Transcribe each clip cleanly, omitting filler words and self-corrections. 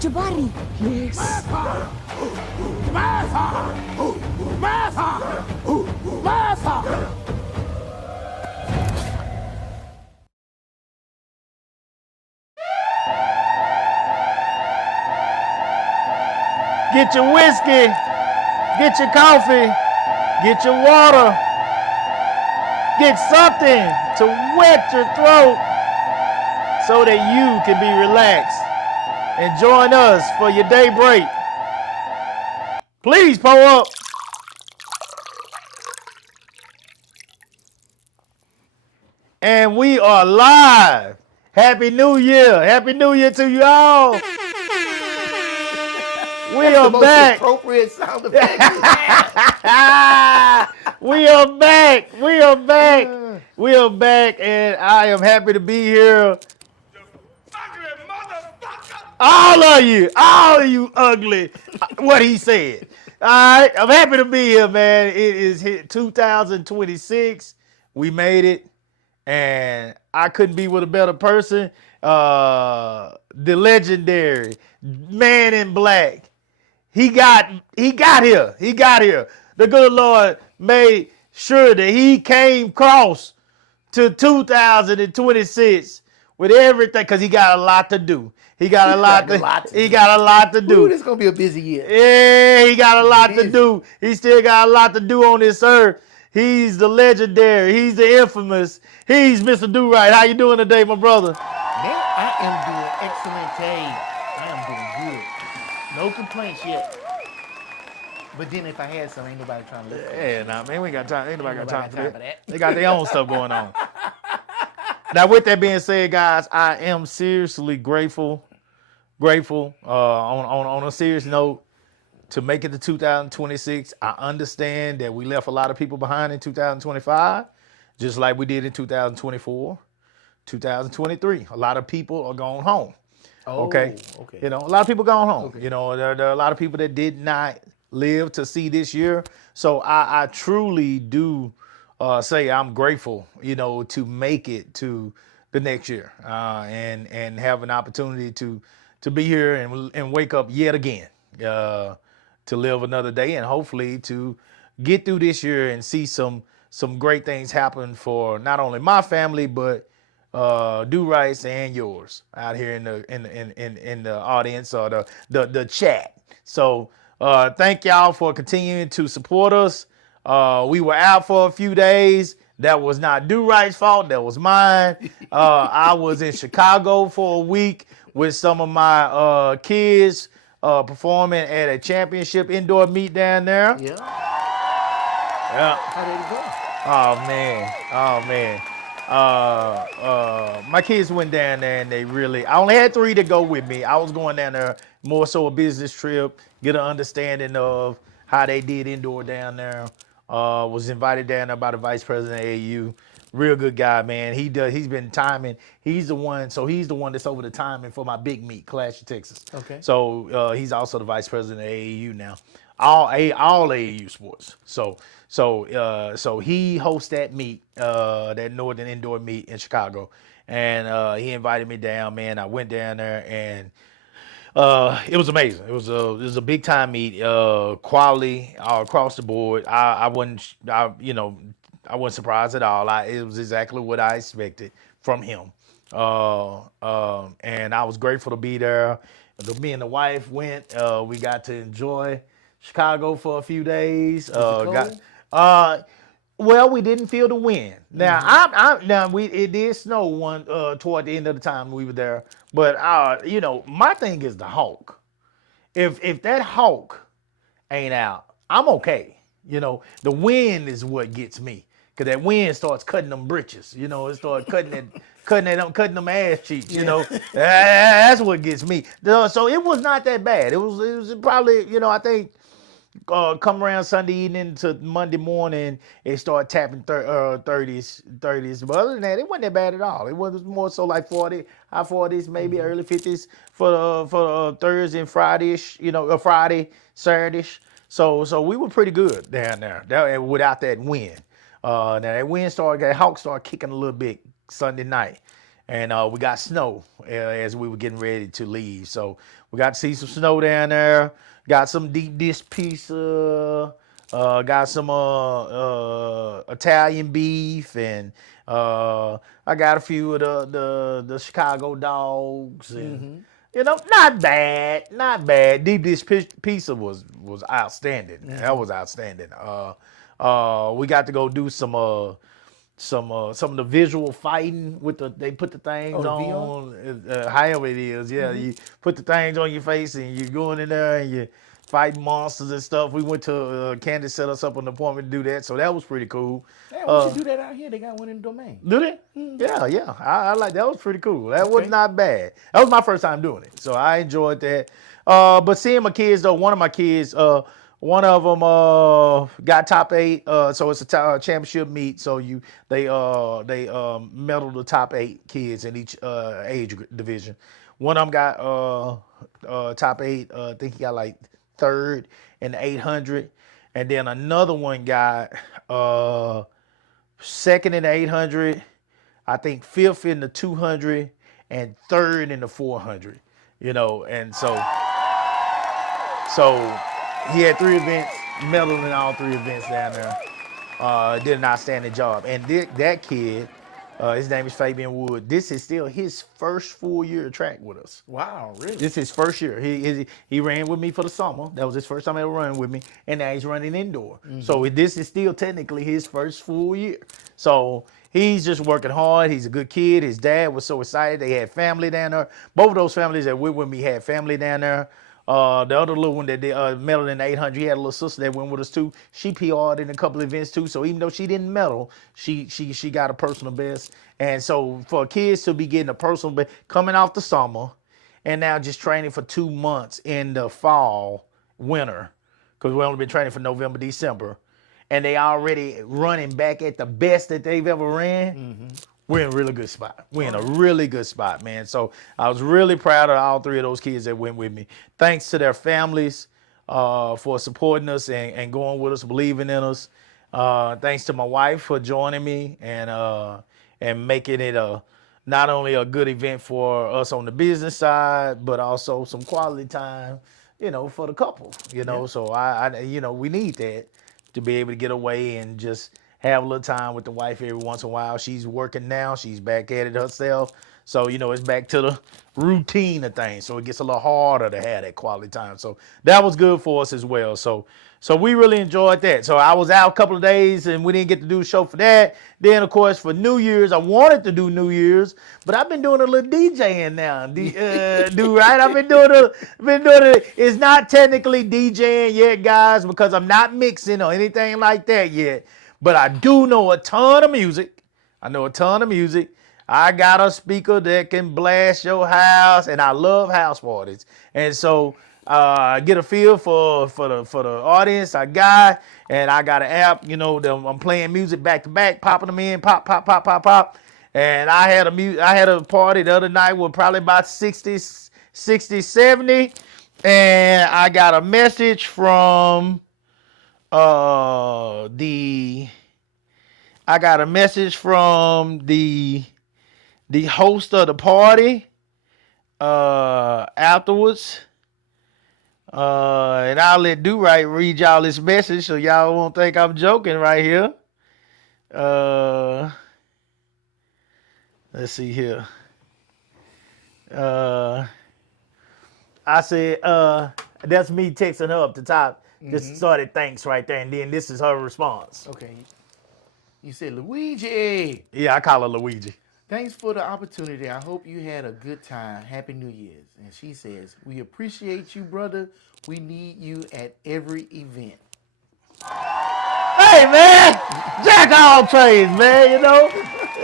Jabari. Yes. Martha! Martha! Martha! Get your whiskey, get your coffee, get your water, get something to wet your throat so that you can be relaxed. And join us for your day break. Please pull up. And we are live. Happy New Year. Happy New Year to you all. We are back. Appropriate sound effect. We are back. We are back. We are back, and I am happy to be here. All of you ugly. What he said. All right, I'm happy to be here, man. It is 2026. We made it, and I couldn't be with a better person. The legendary Man in Black. He got here. He got here. The good Lord made sure that he came across to 2026 with everything, because he got a lot to do. He got a lot to do. Ooh, this is gonna be a busy year. Yeah, he got a lot to do. He still got a lot to do on this earth. He's the legendary. He's the infamous. He's Mr. Do Right. How you doing today, my brother? Man, I am doing excellent day. I am doing good. No complaints yet. But then if I had some, ain't nobody trying to look. Yeah, nah, man, we ain't got time. Ain't nobody got time for that. that. They got their own stuff going on. Now, with that being said, guys, I am seriously grateful. On a serious note, to make it to 2026. I understand that we left a lot of people behind in 2025, just like we did in 2024, 2023. A lot of people are going home. Okay. You know, a lot of people going home. Okay. You know, there are a lot of people that did not live to see this year. So I truly do say I'm grateful, you know, to make it to the next year and have an opportunity to be here and wake up yet again to live another day, and hopefully to get through this year and see some great things happen for not only my family but Do Rights and yours out here in the audience or the chat. So thank y'all for continuing to support us. We were out for a few days. That was not Do Right's fault. That was mine. I was in Chicago for a week with some of my kids performing at a championship indoor meet down there. Yeah. Yeah. How did it go? Oh man. My kids went down there and I only had 3 to go with me. I was going down there more so a business trip, get an understanding of how they did indoor down there. Was invited down there by the vice president of AAU. Real good guy, man. He's been timing. He's the one that's over the timing for my big meet, Clash of Texas. Okay. So he's also the vice president of AAU now. All AAU sports. So he hosts that meet, that Northern Indoor meet in Chicago. And he invited me down, man. I went down there and it was amazing. It was a big time meet, quality across the board. I wasn't surprised at all. It was exactly what I expected from him. And I was grateful to be there. Me and the wife went. We got to enjoy Chicago for a few days. Well, we didn't feel the wind. Now, it did snow toward the end of the time we were there. But my thing is the hawk. If that hawk ain't out, I'm okay. You know, the wind is what gets me, because that wind starts cutting them britches. You know, it starts cutting them ass cheeks. You know, that's what gets me. So it was not that bad. It was probably, I think. Come around Sunday evening to Monday morning, it started tapping 30s. But other than that, it wasn't that bad at all. It was more so like 40, high 40s, maybe early 50s for Thursday and Friday-ish, Friday, Saturday-ish. So we were pretty good down there without that wind. Now that hawk started kicking a little bit Sunday night. and we got snow as we were getting ready to leave. So we got to see some snow down there. Got some deep dish pizza. Got some Italian beef, and I got a few of the Chicago dogs, and not bad. Deep dish pizza was outstanding. That was outstanding. We got to go do some of the visual fighting with they put the things on, however it is. Yeah, you put the things on your face and you're going in there and you fighting monsters and stuff. We went to Candace set us up an appointment to do that, so that was pretty cool. Hey, we should do that out here. They got one in the Domain. Do they? Yeah. I like that. Was pretty cool. That was not bad. That was my first time doing it, so I enjoyed that. But seeing my kids though, one of my kids, one of them got top 8. So it's a championship meet. So they medal the top 8 kids in each age division. One of them got top 8. I think he got like 3rd in the 800, and then another one got 2nd in the 800. I think 5th in the 200 and 3rd in the 400. And so he had 3 events, medaled in all 3 events down there. Did an outstanding job. And that kid, his name is Fabian Wood. This is still his first full year of track with us. Wow, really? This is his first year. He ran with me for the summer. That was his first time ever running with me. And now he's running indoor. So this is still technically his first full year. So he's just working hard. He's a good kid. His dad was so excited. They had family down there. Both of those families that went with me had family down there. The other little one that medaled in the 800, he had a little sister that went with us too. She PR'd in a couple of events too. So even though she didn't medal, she got a personal best. And so for kids to be getting a personal best coming off the summer, and now just training for 2 months in the winter, because we only been training for November, December, and they already running back at the best that they've ever ran. We're in a really good spot. We're in a really good spot, man. So I was really proud of all 3 of those kids that went with me. Thanks to their families for supporting us and going with us, believing in us. Thanks to my wife for joining me and making it not only a good event for us on the business side, but also some quality time, for the couple. So I we need that to be able to get away and just have a little time with the wife every once in a while. She's working now. She's back at it herself. So, it's back to the routine of things. So it gets a little harder to have that quality time. So that was good for us as well. So we really enjoyed that. So I was out a couple of days and we didn't get to do a show for that. Then, of course, for New Year's, I wanted to do New Year's, but I've been doing a little DJing now. Right? I've been doing it. It's not technically DJing yet, guys, because I'm not mixing or anything like that yet. But I do know a ton of music. I got a speaker that can blast your house, and I love house parties. And so I get a feel for the audience I got, and I got an app, I'm playing music back to back, popping them in, pop, pop, pop, pop, pop. And I had a party the other night with probably about 60, 70, and I got a message from the host of the party afterwards, and I'll let Do-Right read y'all this message so y'all won't think I'm joking right here. Let's see here. I said, that's me texting her up the top. Just started thanks right there, and then this is her response. Okay. You said, Luigi. Yeah, I call her Luigi. Thanks for the opportunity. I hope you had a good time. Happy New Year's. And she says, we appreciate you, brother. We need you at every event. Hey, man. Jack all praise, man,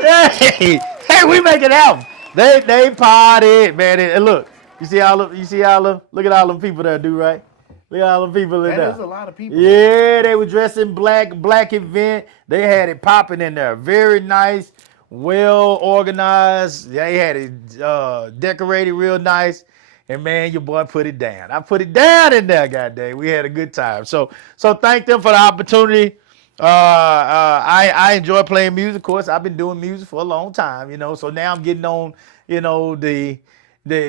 Hey, we make it happen. They partied, man. And look, look at all them people that do, right? Look at all the people in there. There's a lot of people. Yeah, they were dressed in black event. They had it popping in there. Very nice, well organized. They had it decorated real nice. And man, your boy put it down. I put it down in there, goddamn. We had a good time. So thank them for the opportunity. I enjoy playing music. Of course, I've been doing music for a long time, So now I'm getting on, the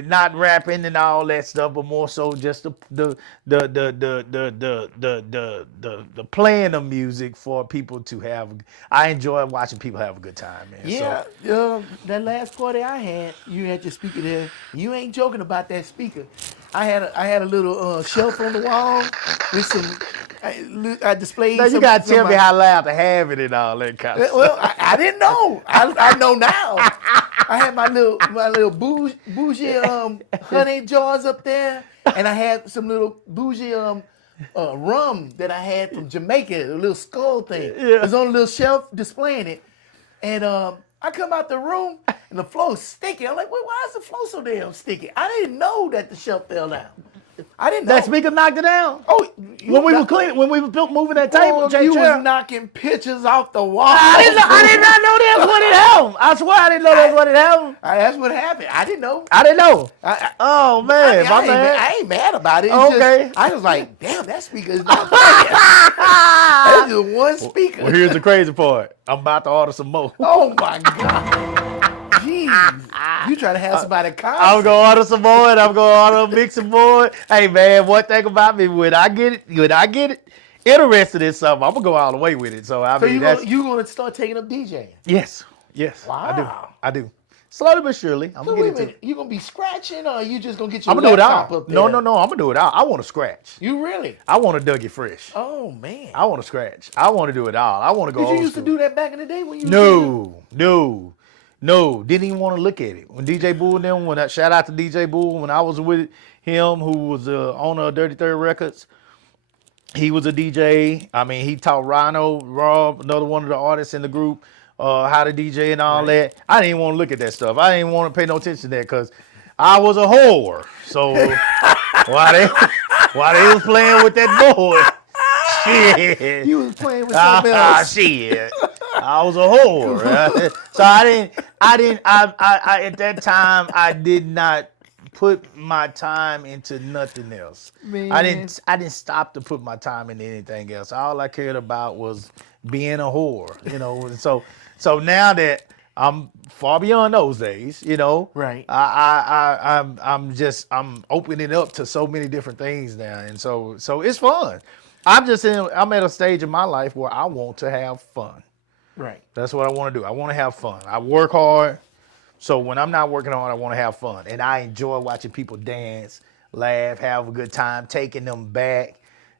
not rapping and all that stuff, but more so just the playing of music for people to have. I enjoy watching people have a good time, man. Yeah, So that last party I had, you had your speaker there. You ain't joking about that speaker. I had a little shelf on the wall with some. I displayed. now you some, gotta some tell of me my- how loud to have it and all that kind of Well, stuff. I didn't know. I know now. I had my little bougie honey jars up there, and I had some little bougie rum that I had from Jamaica, a little skull thing. Yeah. It's on a little shelf displaying it, and I come out the room and the floor's sticky. I'm like, well, why is the floor so damn sticky? I didn't know that the shelf fell down. I didn't know. That speaker knocked it down. Oh, When we were cleaning, when we were moving that table, you chair. was knocking pictures off the wall. I did not know that's what it happened. I swear I didn't know that's what it happened. That's what happened. I didn't know. I didn't know. I- Oh man, my man. I ain't mad about it. It's Okay. just, I was like, damn, that speaker is not playing. That's just one speaker. Well, here's the crazy part. I'm about to order some more. Oh my God. Jeez. You trying to have somebody I'm concert. gonna order some more, and I'm gonna order a mixing board. Hey man, one thing about me, when I get it interested in something, I'm gonna go all the way with it. So I So mean, you gonna start taking up DJing? yes, Wow. I do. Slowly but surely, I'm So gonna wait a get into minute, it. you gonna be scratching, or you just gonna get your I'm gonna do it laptop all. up there? No, I'm gonna do it all. I want to scratch. You really? I want to Dougie Fresh. Oh man. I want to scratch. I want to do it all. I want to go. Did you old used to school. do that back in the day when you? Was doing No. Didn't even want to look at it. When DJ Bull and them, shout out to DJ Bull, when I was with him, who was the owner of Dirty Third Records, he was a DJ. I mean, he taught Rhino, Rob, another one of the artists in the group, how to DJ and all that. I didn't even want to look at that stuff. I didn't want to pay no attention to that because I was a whore. So while they was playing with that board, shit. You was playing with something else. Shit. I was a whore. Right? So I at that time I did not put my time into nothing else. Man. I didn't stop to put my time into anything else. All I cared about was being a whore, And so now that I'm far beyond those days, Right. I'm opening up to so many different things now, and so it's fun. I'm at a stage in my life where I want to have fun. Right. That's what I want to do. I want to have fun. I work hard. So when I'm not working hard, I want to have fun. And I enjoy watching people dance, laugh, have a good time, taking them back.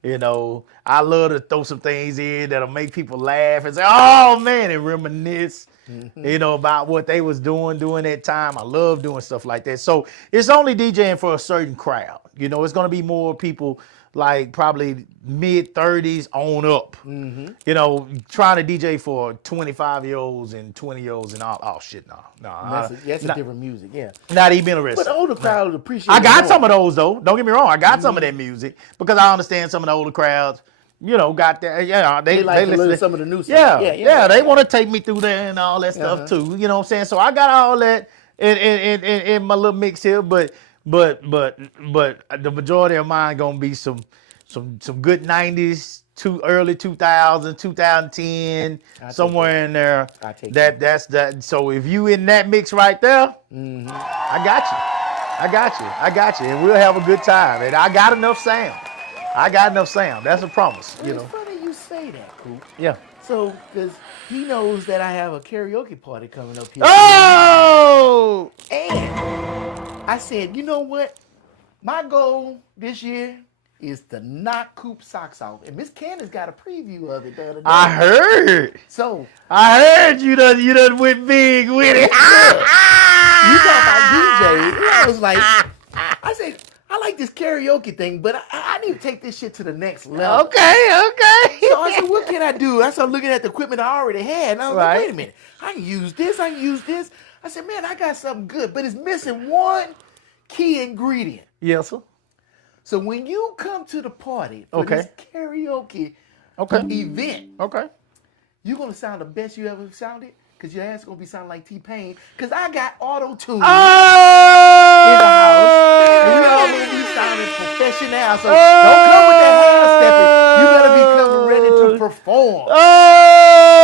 I love to throw some things in that'll make people laugh and say, oh man, and reminisce, about what they was doing during that time. I love doing stuff like that. So it's only DJing for a certain crowd. It's going to be more people like probably mid-30s on up. Trying to DJ for 25-year-olds and 20-year-olds and all. Oh shit, no. That's a different music, yeah. Not even interested. But the older crowd would appreciate. I got it some more. of those though. Don't get me wrong. I got some of that music because I understand some of the older crowds. Got that. Yeah, They like to listen learn some of the new stuff. Yeah. They want to take me through there and all that stuff too. You know what I'm saying? So I got all that in my little mix here, but the majority of mine gonna be some good 90s to early 2000, 2010, somewhere in there. I take That's that. So if you in that mix right there, I got you, and we'll have a good time. And I got enough sound. That's a promise. Well, it's funny you say that, Coop. Yeah. So, because he knows that I have a karaoke party coming up here. Oh! And I said, you know what? My goal this year is to knock Coop's socks off. And Miss Candace got a preview of it the other day. I heard. So, I heard you done went big with it. you talking about DJ. And I was like, I said, I like this karaoke thing, but I need to take this shit to the next level. Okay. So I said, what can I do? I started looking at the equipment I already had. And I was like, wait a minute. I can use this. I said, man, I got something good, but it's missing one key ingredient. Yes, sir. So when you come to the party for this karaoke event, you're going to sound the best you ever sounded because your ass going to be sounding like T-Pain because I got auto-tune in the house. And you all going to be sounding professional. So don't come with that half stepping. You better be coming ready to perform.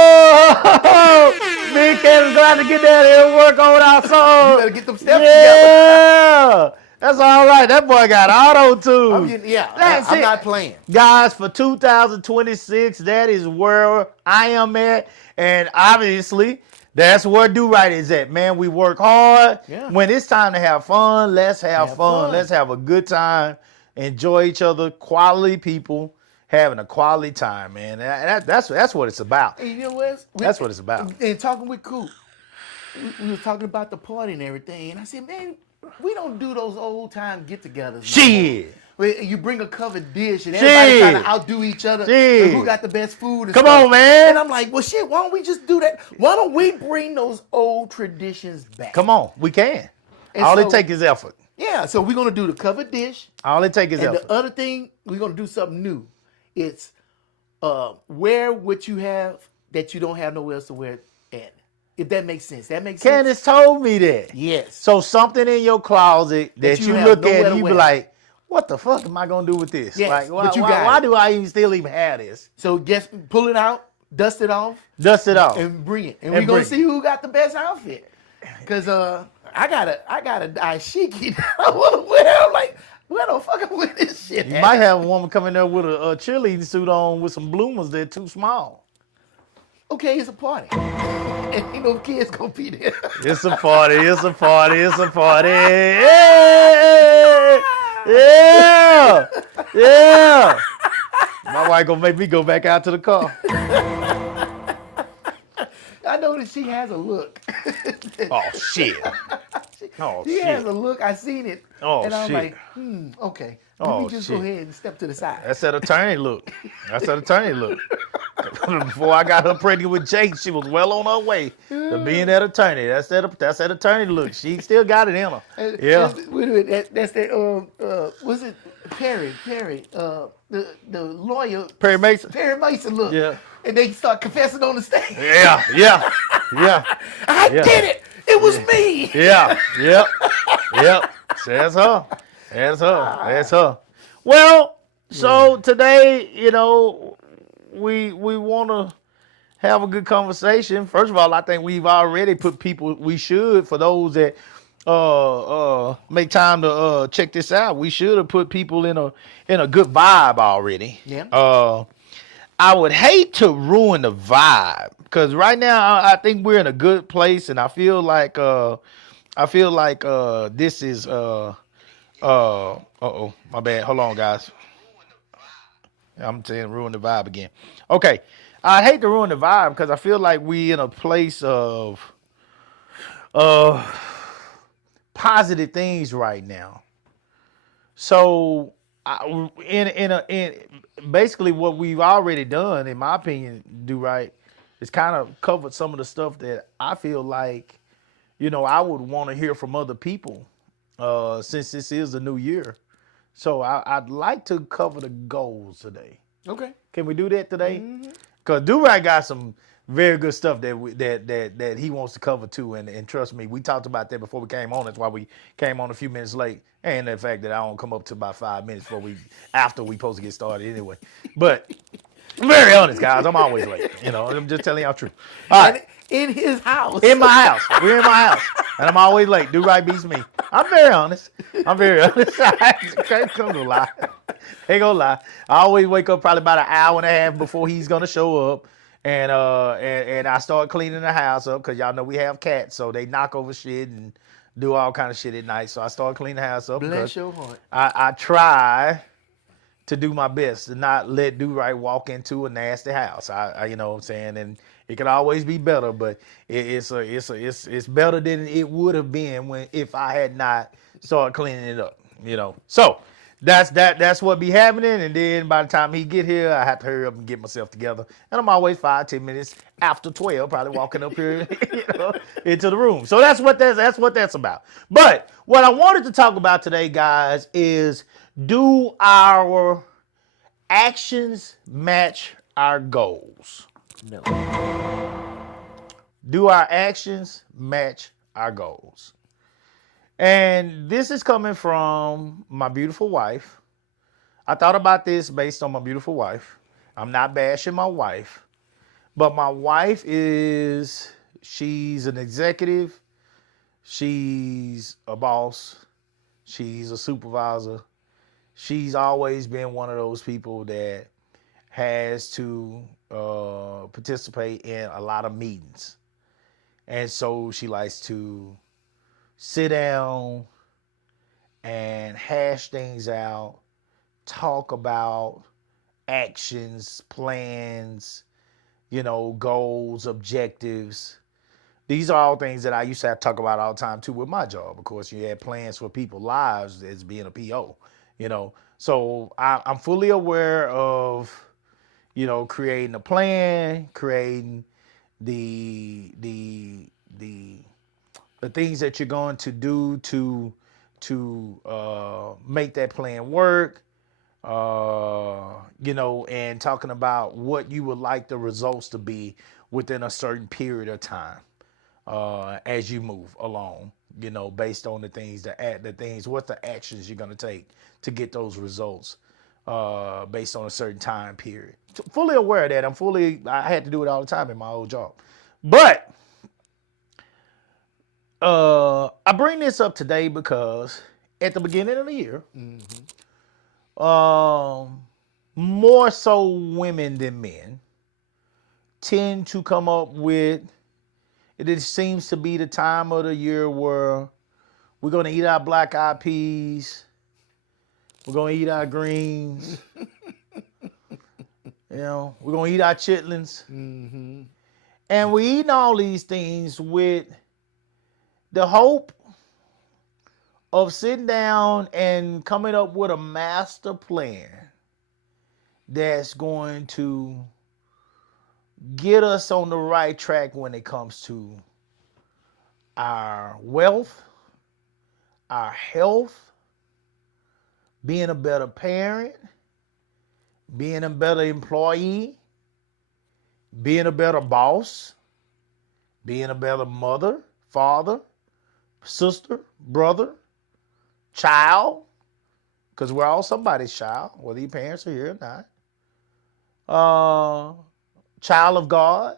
Oh, me and Kevin's glad to get down here and work on our song. You better get them steps Yeah, that's all right. That boy got auto tune. I'm not playing. Guys, for 2026, that is where I am at. And obviously, that's where Do Right is at. Man, we work hard. Yeah. When it's time to have fun, let's have fun. fun. Let's have a good time. Enjoy each other. Quality people having a quality time, man. That's what it's about. And you know what? That's what it's about. And talking with Coop, we were talking about the party and everything. And I said, man, we don't do those old time get-togethers. Shit. Where you bring a covered dish and everybody trying to outdo each other. Shit. And who got the best food and Come stuff. on, man. And I'm like, well, shit, why don't we just do that? Why don't we bring those old traditions back? Come on. We can. And All so- it takes is effort. Yeah, so we're going to do the covered dish. All it takes is And effort. the other thing, we're going to do something new. It's wear what you have that you don't have nowhere else to wear it at. If that makes sense. That makes sense? Candace told me that. Yes. So something in your closet that you you have look nowhere at to and you be wear. like, what the fuck am I gonna do with this? Yes, Like, but you got why it. do I still even have this? So just pull it out, dust it off, Dust it off. and bring it. And And we're going bring to see who got the best outfit. Because I got a dashiki that I want to wear. I'm like, where the fuck am I wear this shit You at? might have a woman coming there with a cheerleading suit on with some bloomers that too small. Okay, it's a party. And ain't no kids going to be there. It's a party. It's a party. It's a party. Yeah. Yeah. Yeah. My wife gonna make me go back out to the car. I know that she has a look. Oh shit. Oh She shit. has a look. I seen it. Oh, and I'm shit. like, okay. Let Oh, me just shit. go ahead and step to the side. That's that attorney look. That's that attorney look. Before I got her pregnant with Jake, she was well on her way to being that attorney. That's that attorney look. She still got it in her. Yeah. Wait a minute. That's that. Was it Perry? The lawyer. Perry Mason. Perry Mason look. Yeah. And they start confessing on the stage. Yeah. Yeah. Yeah. I Yeah. did it. It was me. Yeah. Yep. Yep. That's her. That's her. That's her. Well, so today, you know, we want to have a good conversation. First of all, I think we've already put people. We should, for those that make time to check this out. We should have put people in a good vibe already. Yeah. I would hate to ruin the vibe because right now I think we're in a good place, and I feel like this is my bad. Hold on, guys. I'm saying ruin the vibe again. Okay, I hate to ruin the vibe because I feel like we in a place of positive things right now. So, in basically what we've already done, in my opinion, Do Right, is kind of covered some of the stuff that I feel like, you know, I would want to hear from other people, since this is the new year. So I'd like to cover the goals today. Okay. Can we do that today? Because Do Right got some very good stuff that he wants to cover too, and trust me, we talked about that before we came on. That's why we came on a few minutes late, and the fact that I don't come up to about 5 minutes after we supposed to get started anyway. But I'm very honest, guys. I'm always late. You know, I'm just telling y'all the truth. All right. In his house. In my house. We're in my house. And I'm always late. Do Right beats me. I'm very honest. I ain't gonna lie. Ain't gonna lie. I always wake up probably about an hour and a half before he's gonna show up. And I start cleaning the house up because y'all know we have cats, so they knock over shit and do all kind of shit at night. So I start cleaning the house up. Bless your heart. I try to do my best to not let Do Right walk into a nasty house. I you know what I'm saying, and it could always be better, but it's better than it would have been if I had not started cleaning it up. You know, so that's what be happening, and then by the time he get here, I have to hurry up and get myself together, and I'm always 5-10 minutes after 12, probably walking up here, you know, into the room. So that's what that's about. But what I wanted to talk about today, guys, is do our actions match our goals? No. Do our actions match our goals? And this is coming from my beautiful wife. I thought about this based on my beautiful wife. I'm not bashing my wife, but my wife she's an executive, she's a boss, she's a supervisor. She's always been one of those people that has to participate in a lot of meetings. And so she likes to sit down and hash things out, talk about actions, plans, goals, objectives. These are all things that I used to have to talk about all the time too with my job. Of course, you had plans for people's lives as being a PO, So I'm fully aware of, creating a plan, creating the things that you're going to do to make that plan work, and talking about what you would like the results to be within a certain period of time as you move along, based on the things, what the actions you're going to take to get those results based on a certain time period. Fully aware of that. I had to do it all the time in my old job. But I bring this up today because at the beginning of the year, more so women than men tend to come up with, it seems to be the time of the year where we're going to eat our black eyed peas, we're going to eat our greens, we're going to eat our chitlins. And we eating all these things with the hope of sitting down and coming up with a master plan that's going to get us on the right track when it comes to our wealth, our health, being a better parent, being a better employee, being a better boss, being a better mother, father, sister, brother, child, because we're all somebody's child, whether your parents are here or not. Child of God,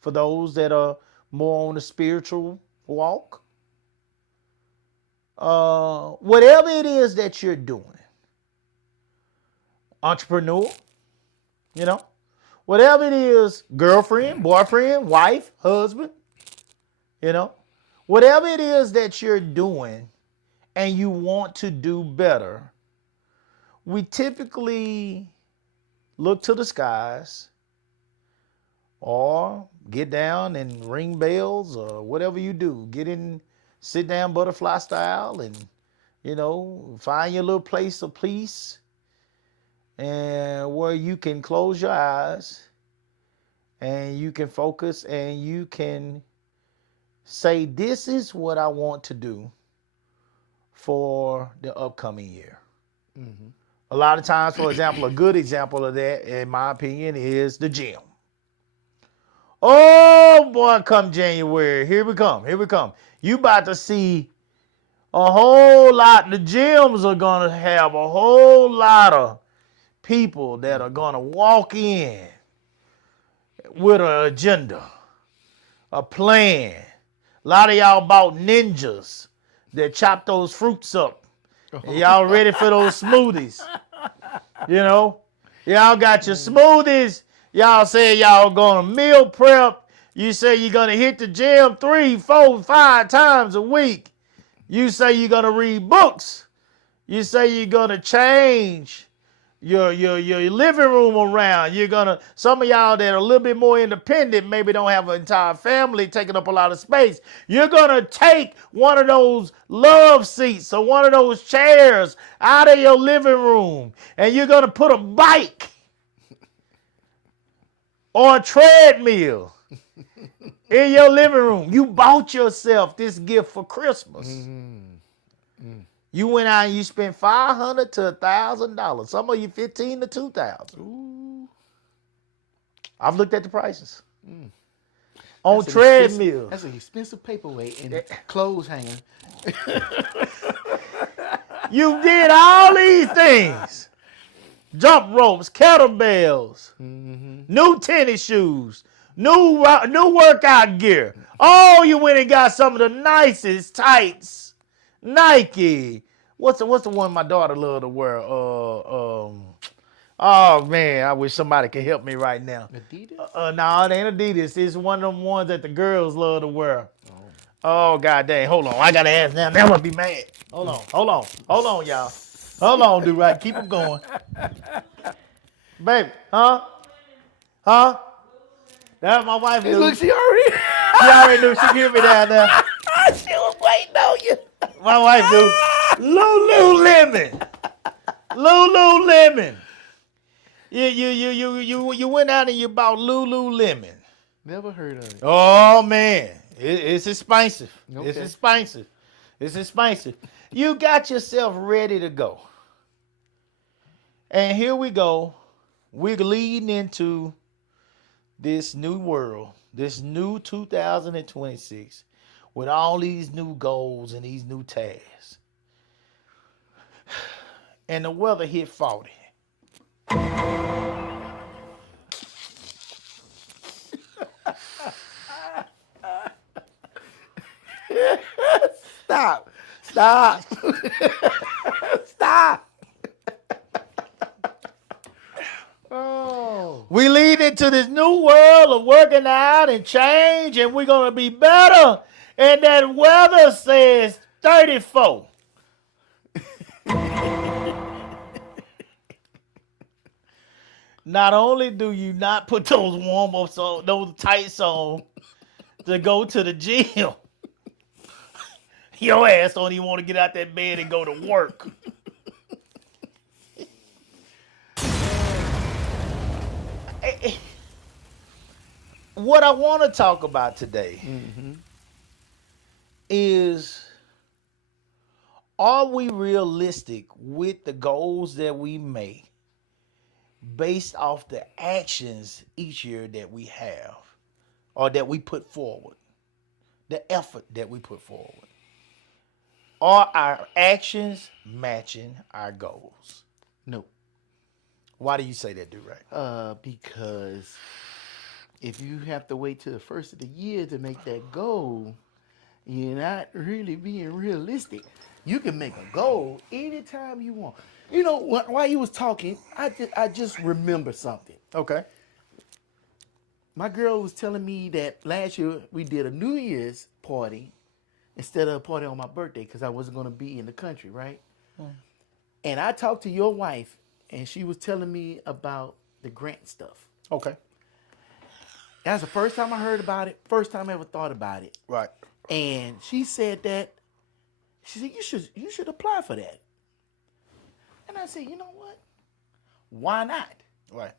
for those that are more on the spiritual walk. Whatever it is that you're doing, entrepreneur, whatever it is, girlfriend, boyfriend, wife, husband, whatever it is that you're doing and you want to do better, we typically look to the skies or get down and ring bells or whatever you do. Sit down butterfly style and, find your little place of peace and where you can close your eyes and you can focus and you can say, this is what I want to do for the upcoming year. A lot of times, for example, a good example of that, in my opinion, is the gym. Oh boy, come January, here we come. You about to see a whole lot. The gyms are going to have a whole lot of people that are going to walk in with an agenda, a plan. A lot of y'all bought ninjas that chop those fruits up. And y'all ready for those smoothies. Y'all got your smoothies. Y'all say y'all going to meal prep. You say you're going to hit the gym 3, 4, 5 times a week. You say you're going to read books. You say you're going to change your living room around. Some of y'all that are a little bit more independent, maybe don't have an entire family taking up a lot of space. You're going to take one of those love seats or one of those chairs out of your living room and you're going to put a bike or a treadmill in your living room. You bought yourself this gift for Christmas. You went out and you spent $500 to $1,000. Some of you $1,500 to $2,000. I've looked at the prices on treadmills. That's an expensive paperweight and clothes hanger. You did all these things, jump ropes, kettlebells, new tennis shoes, new workout gear. Oh, you went and got some of the nicest tights. Nike. What's the one my daughter loved to wear? Oh man, I wish somebody could help me right now. Adidas? No, it ain't Adidas. It's one of them ones that the girls love to wear. Oh god dang, hold on. I gotta ask now. Now I'll be mad. Hold on, y'all. Hold on, do right. Keep them going. Baby, huh? That's my wife. Hey, Knew. look, she already. She already knew. She give me that now. She was waiting on you. My wife knew. Lululemon. Lululemon. You went out and you bought Lululemon. Never heard of it. Oh man, it's expensive. Okay. It's expensive. It's expensive. You got yourself ready to go. And here we go. We're leading into this new world, this new 2026, with all these new goals and these new tasks. And the weather hit 40. Stop. Stop. Stop. Oh. We lead into this new world of working out and change, and we're going to be better. And that weather says 34. Not only do you not put those warm-ups on, those tights on to go to the gym, your ass don't even want to get out that bed and go to work. What I want to talk about today is, are we realistic with the goals that we make based off the actions each year that we have or that we put forward, the effort that we put forward? Are our actions matching our goals? No. Why do you say that, Durag? Because if you have to wait till the first of the year to make that goal, you're not really being realistic. You can make a goal anytime you want. You know, while you was talking, I just remember something. Okay. My girl was telling me that last year we did a New Year's party instead of a party on my birthday because I wasn't going to be in the country, right? And I talked to your wife, and she was telling me about the grant stuff. Okay. That's the first time I heard about it, first time I ever thought about it. Right. And she said you should apply for that. And I said, you know what? Why not? Right.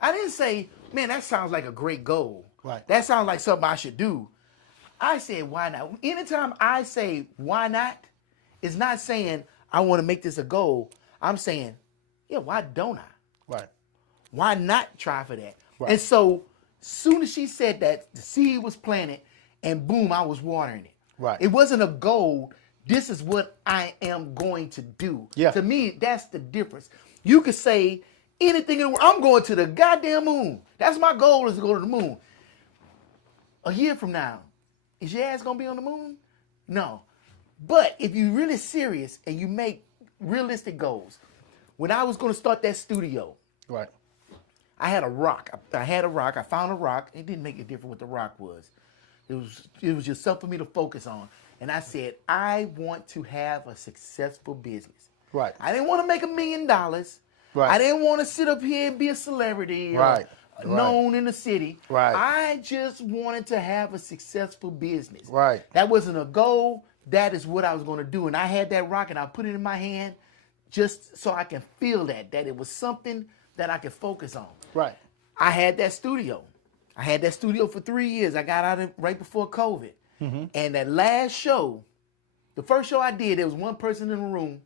I didn't say, man, that sounds like a great goal. Right. That sounds like something I should do. I said, why not? Anytime I say why not, it's not saying I want to make this a goal. I'm saying, yeah, why don't I? Right. Why not try for that? Right. And so soon as she said that, the seed was planted, and boom, I was watering it. Right. It wasn't a goal. This is what I am going to do. Yeah. To me, that's the difference. You could say anything in the world. I'm going to the goddamn moon. That's my goal, is to go to the moon. A year from now, is your ass going to be on the moon? No. But if you're really serious and you make realistic goals, when I was going to start that studio, Right. I had a rock. I found a rock. It didn't make a difference what the rock was. It was just something for me to focus on. And I said, I want to have a successful business. Right. I didn't want to make $1 million. Right. I didn't want to sit up here and be a celebrity or Right. known in the city. Right. I just wanted to have a successful business. Right. That wasn't a goal. That is what I was going to do. And I had that rock and I put it in my hand just so I can feel that it was something that I could focus on. Right. I had that studio. I had that studio for 3 years. I got out of it right before COVID. And that last show, the first show I did, there was one person in the room,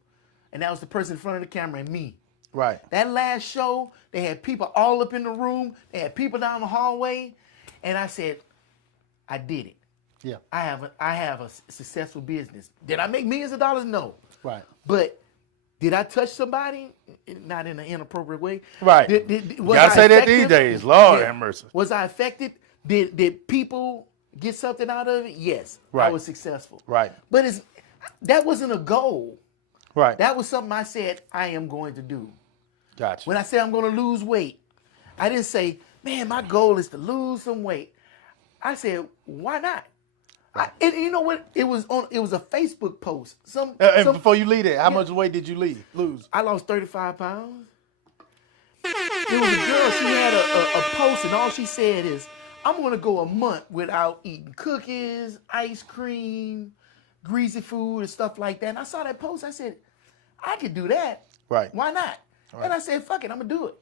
and that was the person in front of the camera and me. Right. That last show, they had people all up in the room. They had people down the hallway. And I said, I did it. Yeah. I have a successful business. Did I make millions of dollars? No. Right. But Did I touch somebody? Not in an inappropriate way. Right. Was Gotta I say that these effective? days. Lord have mercy. Was I affected? Did people get something out of it? Yes. I Right. was successful. Right. But that wasn't a goal. Right. That was something I said I am going to do. Gotcha. When I said I'm going to lose weight, I didn't say, man, my goal is to lose some weight. I said, why not? And you know what? It was a Facebook post. And before you leave it, how much weight did you lose? I lost 35 pounds. It was a girl. She had a post, and all she said is, I'm going to go a month without eating cookies, ice cream, greasy food, and stuff like that. And I saw that post. I said, I could do that. Right. Why not? Right. And I said, fuck it, I'm going to do it.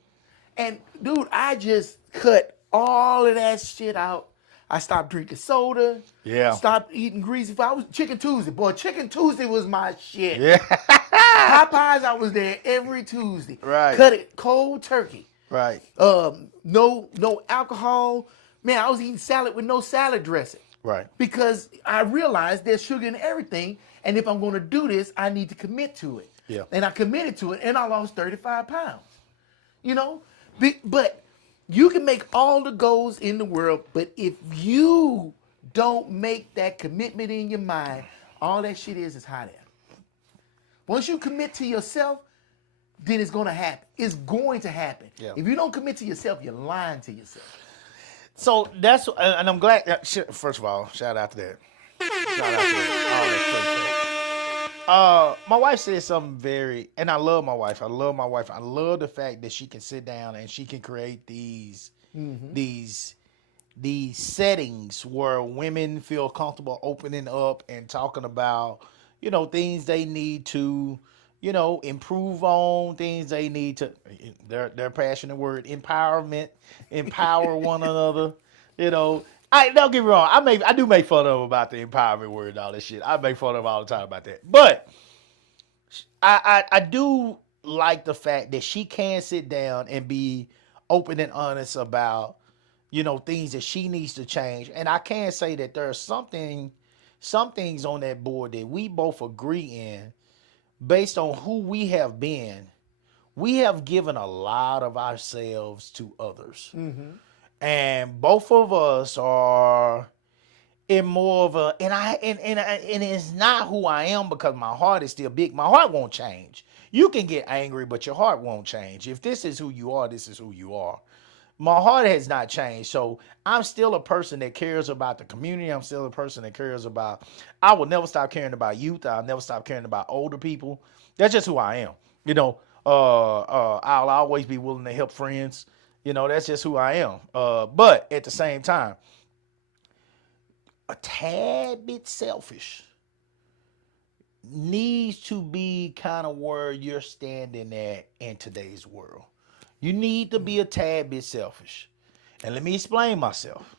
And, dude, I just cut all of that shit out. I stopped drinking soda. Yeah. Stopped eating greasy food. I was Chicken Tuesday. Boy, Chicken Tuesday was my shit. Yeah. Popeyes, I was there every Tuesday. Right. Cut it cold turkey. Right. No alcohol. Man, I was eating salad with no salad dressing. Right. Because I realized there's sugar in everything, and if I'm going to do this, I need to commit to it. Yeah. And I committed to it, and I lost 35 pounds. You know? But you can make all the goals in the world, but if you don't make that commitment in your mind, all that shit is hot air. Once you commit to yourself, then it's going to happen. It's going to happen. Yeah. If you don't commit to yourself, you're lying to yourself. So that's, and I'm glad. First of all, shout out to that. Shout out to all that. My wife said something very, and I love my wife. I love my wife. I love the fact that she can sit down and she can create these settings where women feel comfortable opening up and talking about, things they need to, improve on, things they need to, their passionate word, empowerment, empower one another, I don't get me wrong. I do make fun of them about the empowerment word and all that shit. I make fun of them all the time about that. But I do like the fact that she can sit down and be open and honest about, things that she needs to change. And I can say that there are some things on that board that we both agree in based on who we have been. We have given a lot of ourselves to others. Mm-hmm. And both of us are in more of a, and it's not who I am because my heart is still big. My heart won't change. You can get angry, but your heart won't change. If this is who you are, this is who you are. My heart has not changed. So I'm still a person that cares about the community. I'm still a person that cares about, I will never stop caring about youth. I'll never stop caring about older people. That's just who I am. I'll always be willing to help friends. That's just who I am. But at the same time, a tad bit selfish needs to be kind of where you're standing at in today's world. You need to be a tad bit selfish. And let me explain myself.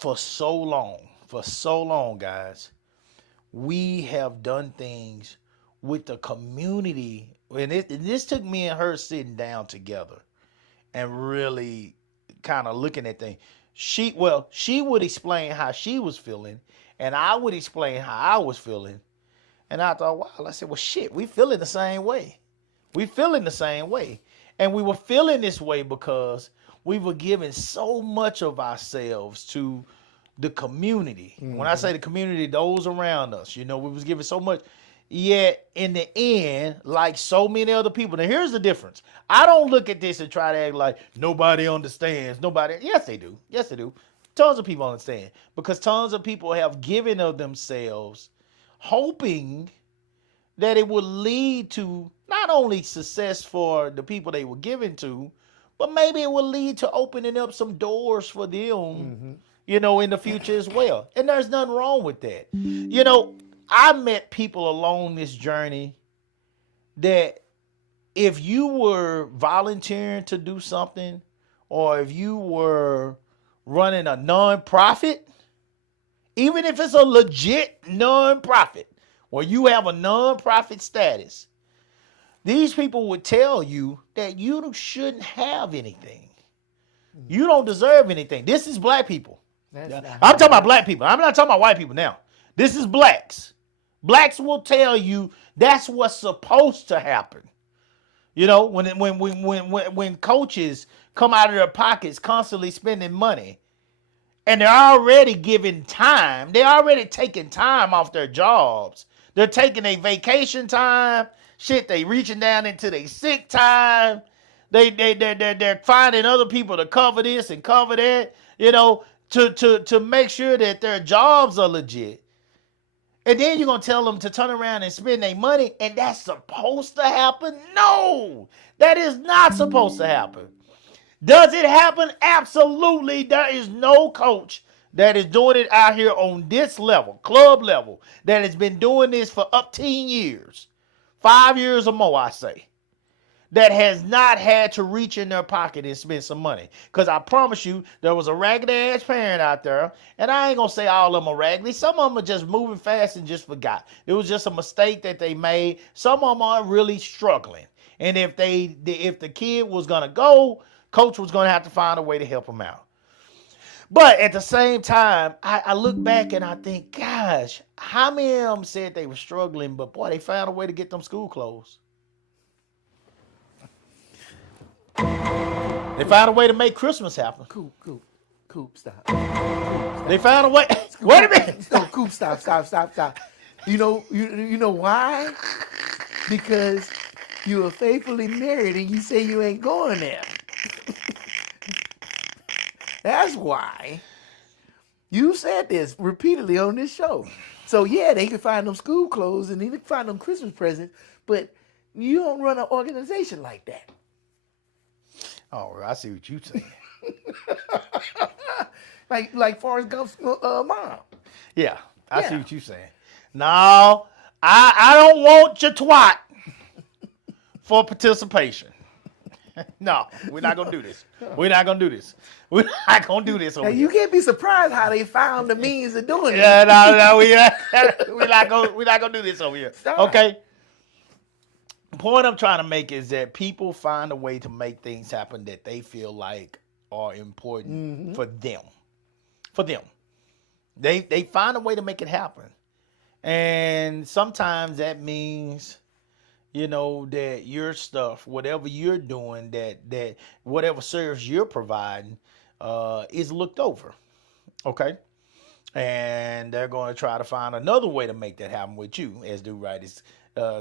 For so long, guys, we have done things with the community. And this took me and her sitting down together and really kind of looking at things. She would explain how she was feeling, and I would explain how I was feeling. And I thought, wow, I said, well, shit, we feeling the same way. We feeling the same way. And we were feeling this way because we were giving so much of ourselves to the community. Mm-hmm. When I say the community, those around us, we was giving so much. Yet in the end, like so many other people, now here's the difference. I don't look at this and try to act like nobody understands. Yes, they do. Yes, they do. Tons of people understand because tons of people have given of themselves hoping that it would lead to not only success for the people they were given to, but maybe it will lead to opening up some doors for them, in the future as well. And there's nothing wrong with that. I met people along this journey that if you were volunteering to do something, or if you were running a nonprofit, even if it's a legit nonprofit, or you have a nonprofit status, these people would tell you that you shouldn't have anything. You don't deserve anything. This is black people. I'm talking about black people. I'm not talking about white people now. This is blacks. Blacks will tell you that's what's supposed to happen. You know, when coaches come out of their pockets constantly spending money, and they're already giving time, they're already taking time off their jobs. They're taking a vacation time. Shit, they reaching down into their sick time. They're finding other people to cover this and cover that, you know, to make sure that their jobs are legit. And then you're going to tell them to turn around and spend their money, and that's supposed to happen? No, that is not supposed to happen. Does it happen? Absolutely. There is no coach that is doing it out here on this level, club level, that has been doing this for up 10 years, 5 years or more, I say, that has not had to reach in their pocket and spend some money. Because I promise you, there was a raggedy-ass parent out there, and I ain't going to say all of them are raggedy. Some of them are just moving fast and just forgot. It was just a mistake that they made. Some of them are really struggling. And if the kid was going to go, coach was going to have to find a way to help him out. But at the same time, I look back and I think, gosh, how many of them said they were struggling, but boy, they found a way to get them school clothes. They found a way to make Christmas happen. Coop, stop. They found a way. Wait a minute. No, Coop, stop. You know why? Because you are faithfully married and you say you ain't going there. That's why. You said this repeatedly on this show. So yeah, they can find them school clothes and they can find them Christmas presents, but you don't run an organization like that. Oh, I see what you're saying. like Forrest Gump's mom. Yeah, I see what you're saying. No, I don't want your twat for participation. No, we're not gonna do this. We're not gonna do this. We're not gonna do this over Now, here. you can't be surprised how they found the means of doing it. Yeah, no, we're not gonna do this over here. Stop. Okay. The point I'm trying to make is that people find a way to make things happen that they feel like are important for them. For them. They find a way to make it happen. And sometimes that means, you know, that your stuff, whatever you're doing, that whatever service you're providing, is looked over. Okay? And they're going to try to find another way to make that happen with you, as Do Right is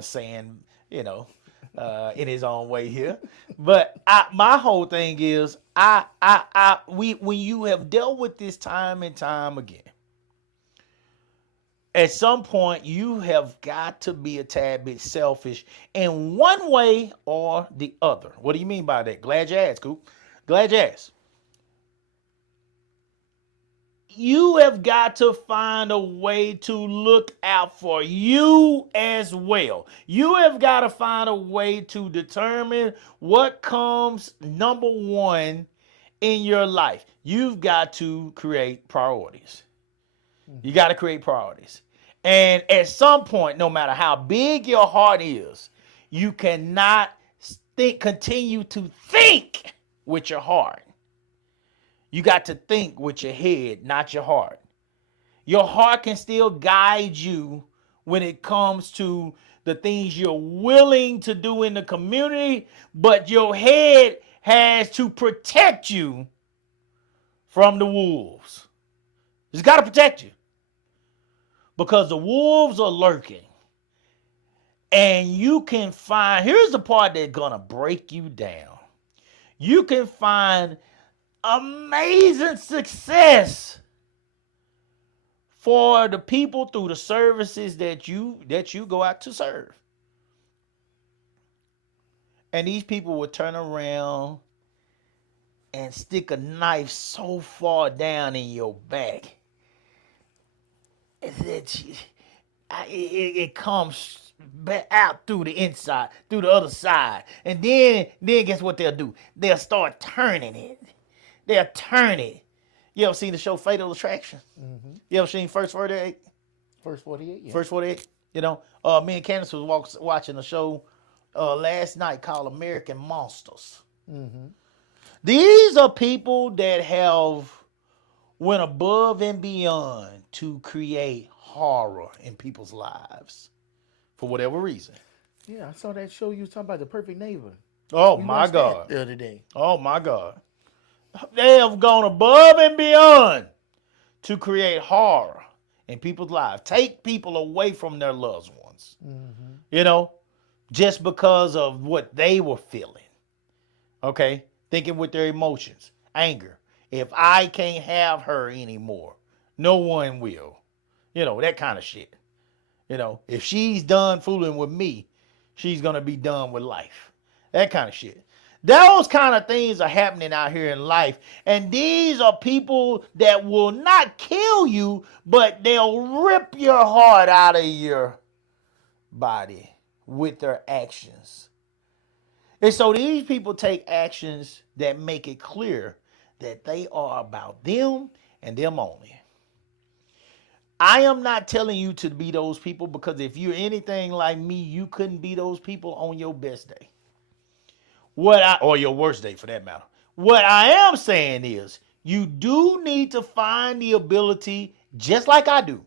saying, you know, in his own way here. But my whole thing is, when you have dealt with this time and time again, at some point you have got to be a tad bit selfish in one way or the other. What do you mean by that? Glad you asked, Coop. Glad you asked. You have got to find a way to look out for you as well. You have got to find a way to determine what comes number one in your life. You've got to create priorities. You got to create priorities. And at some point, no matter how big your heart is, you cannot continue to think with your heart. You got to think with your head, not your heart. Your heart can still guide you when it comes to the things you're willing to do in the community, but your head has to protect you from the wolves. It's got to protect you because the wolves are lurking. And you can find, here's the part that's going to break you down. You can find amazing success for the people through the services that you go out to serve. And these people will turn around and stick a knife so far down in your back that it comes back out through the inside, through the other side. And then guess what they'll do? They'll start turning it. They'll turn it. You ever seen the show Fatal Attraction? Mm-hmm. You ever seen First 48? First 48, yeah. First 48. You know, me and Candace was watching a show last night called American Monsters. Mm-hmm. These are people that have went above and beyond to create horror in people's lives for whatever reason. Yeah, I saw that show you was talking about, The Perfect Neighbor. Oh We my watched God. that the other day. Oh my God. They have gone above and beyond to create horror in people's lives. Take people away from their loved ones. You know, just because of what they were feeling. Okay? Thinking with their emotions. Anger. If I can't have her anymore, no one will. You know, that kind of shit. You know, if she's done fooling with me, she's going to be done with life. That kind of shit. Those kind of things are happening out here in life. And these are people that will not kill you, but they'll rip your heart out of your body with their actions. And so these people take actions that make it clear that they are about them and them only. I am not telling you to be those people, because if you're anything like me, you couldn't be those people on your best day. Or your worst day for that matter. What I am saying is you do need to find the ability, just like I do.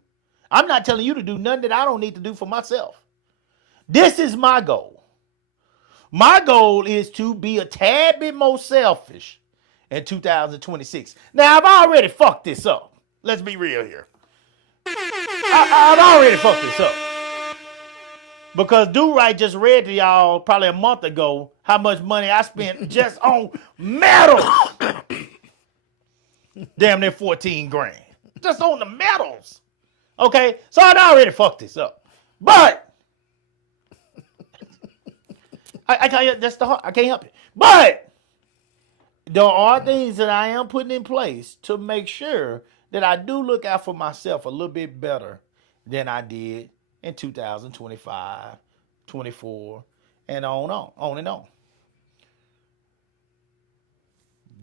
I'm not telling you to do nothing that I don't need to do for myself. This is my goal. My goal is to be a tad bit more selfish in 2026. Now, I've already fucked this up. Let's be real here. I've already fucked this up. Because Do-Right just read to y'all probably a month ago how much money I spent just on medals. Damn near 14 grand. Just on the medals. Okay? So I'd already fucked this up. But I can't, that's the hard, I can't help it. But there are things that I am putting in place to make sure that I do look out for myself a little bit better than I did in 2025, 24, and on and on.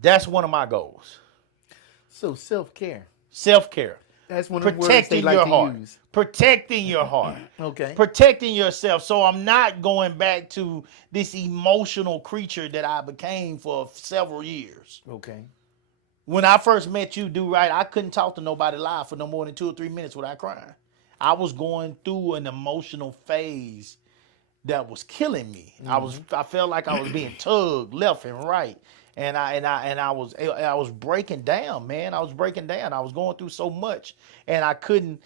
That's one of my goals. So self-care. Self-care. That's one of the words they Protecting like your to heart. use. Protecting your heart. Okay. Protecting yourself. So I'm not going back to this emotional creature that I became for several years. Okay. When I first met you, Do-Right, I couldn't talk to nobody live for no more than 2 or 3 minutes without crying. I was going through an emotional phase that was killing me. I felt like I was being tugged left and right. And I was breaking down, man. I was breaking down. I was going through so much, and I couldn't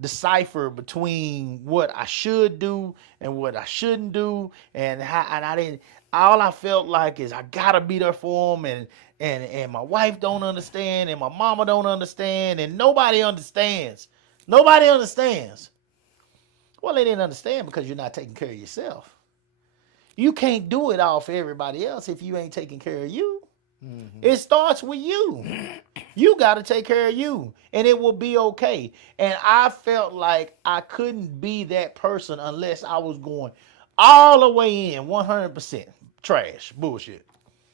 decipher between what I should do and what I shouldn't do, and I didn't. All I felt like is I gotta be there for them, and my wife don't understand, and my mama don't understand, and nobody understands. Nobody understands. Well, they didn't understand because you're not taking care of yourself. You can't do it all for everybody else if you ain't taking care of you. Mm-hmm. It starts with you. You got to take care of you, and it will be okay. And I felt like I couldn't be that person unless I was going all the way in 100%. Trash. Bullshit.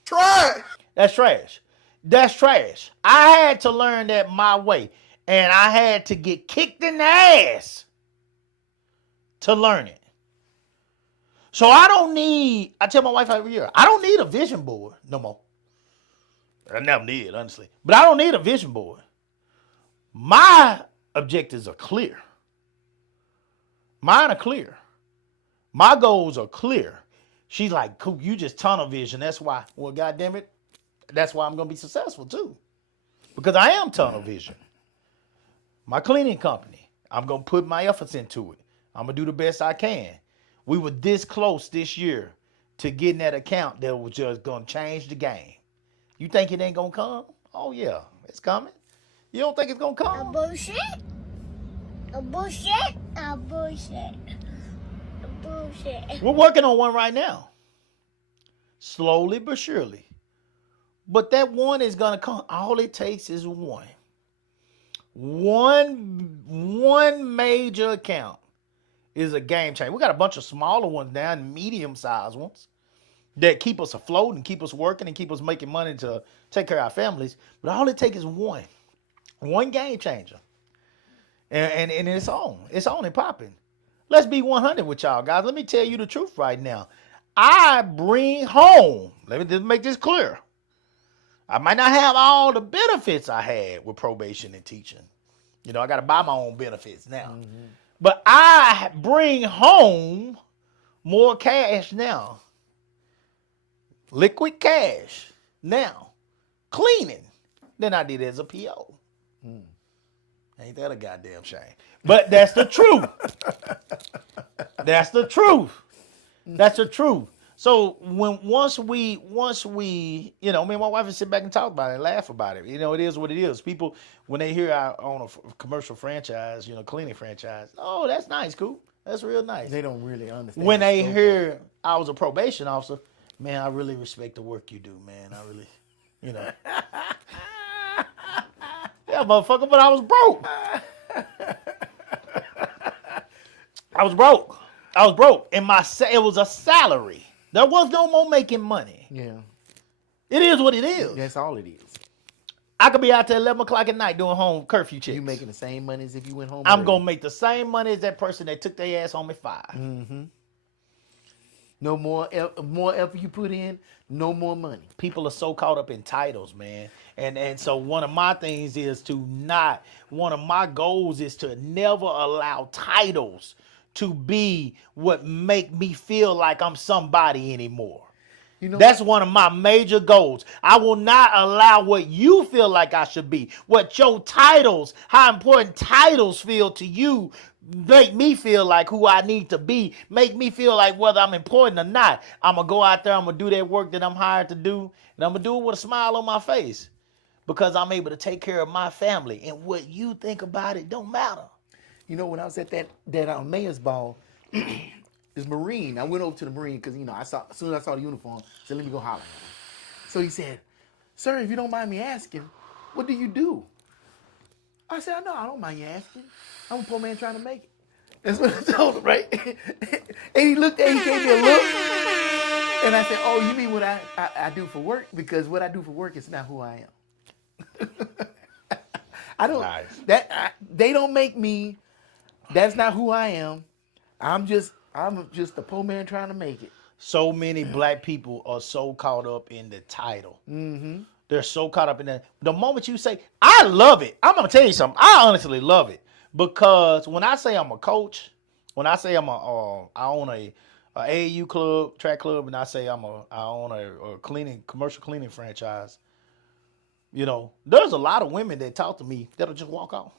Trash. That's trash. That's trash. I had to learn that my way, and I had to get kicked in the ass to learn it. So I tell my wife every year, I don't need a vision board no more. I never did, honestly. But I don't need a vision board. My objectives are clear. Mine are clear. My goals are clear. She's like, cool, you just tunnel vision. That's why. Well, goddamn it, that's why I'm going to be successful too. Because I am tunnel vision. My cleaning company, I'm going to put my efforts into it. I'm going to do the best I can. We were this close this year to getting that account that was just going to change the game. You think it ain't going to come? Oh, yeah, it's coming. You don't think it's going to come? A bullshit. A bullshit. A bullshit. A bullshit. We're working on one right now. Slowly but surely. But that one is going to come. All it takes is one. One major account is a game changer. We got a bunch of smaller ones now and medium-sized ones that keep us afloat and keep us working and keep us making money to take care of our families. But all it takes is one game changer. And it's on. It's on and popping. Let's be 100 with y'all, guys. Let me tell you the truth right now. I bring home, let me just make this clear. I might not have all the benefits I had with probation and teaching. You know, I got to buy my own benefits now. But I bring home more cash now. Liquid cash now. Cleaning than I did as a PO. Ain't that a goddamn shame? But that's the truth. That's the truth. That's the truth. So once we, you know, me and my wife would sit back and talk about it and laugh about it. You know, it is what it is. People, when they hear I own a commercial franchise, you know, cleaning franchise, oh, that's nice, Coop. That's real nice. They don't really understand. When they hear I was a probation officer, man, I really respect the work you do, man. I really, you know. Yeah, motherfucker, but I was broke. I was broke. And it was a salary. There was no more making money. Yeah. It is what it is. That's all it is. I could be out there 11 o'clock at night doing home curfew checks. You making the same money as if you went home. I'm early. going to make the same money as that person that took their ass home at 5. No more effort you put in, no more money. People are so caught up in titles, man. And so one of my goals is to never allow titles to be what make me feel like I'm somebody anymore. You know, That's one of my major goals. I will not allow what you feel like I should be, what your titles, how important titles feel to you, make me feel like who I need to be, make me feel like whether I'm important or not. I'm going to go out there, I'm going to do that work that I'm hired to do, and I'm going to do it with a smile on my face because I'm able to take care of my family. And what you think about it don't matter. You know, when I was at that mayor's ball, this Marine, I went over to the Marine because, you know, as soon as I saw the uniform, I said, let me go holler at him. So he said, sir, if you don't mind me asking, what do you do? I said, no, I don't mind you asking. I'm a poor man trying to make it. That's what I told him, right? And he looked at me, he gave me a look. And I said, oh, you mean what I do for work? Because what I do for work is not who I am. I don't, Nice. They don't make me, that's not who I am. I'm just a poor man trying to make it. So many black people are so caught up in the title. They're so caught up in that. The moment you say, I love it. I'm going to tell you something. I honestly love it. Because when I say I'm a coach, when I say I own a AAU club, track club, and I say I own a commercial cleaning franchise, you know, there's a lot of women that talk to me that'll just walk off.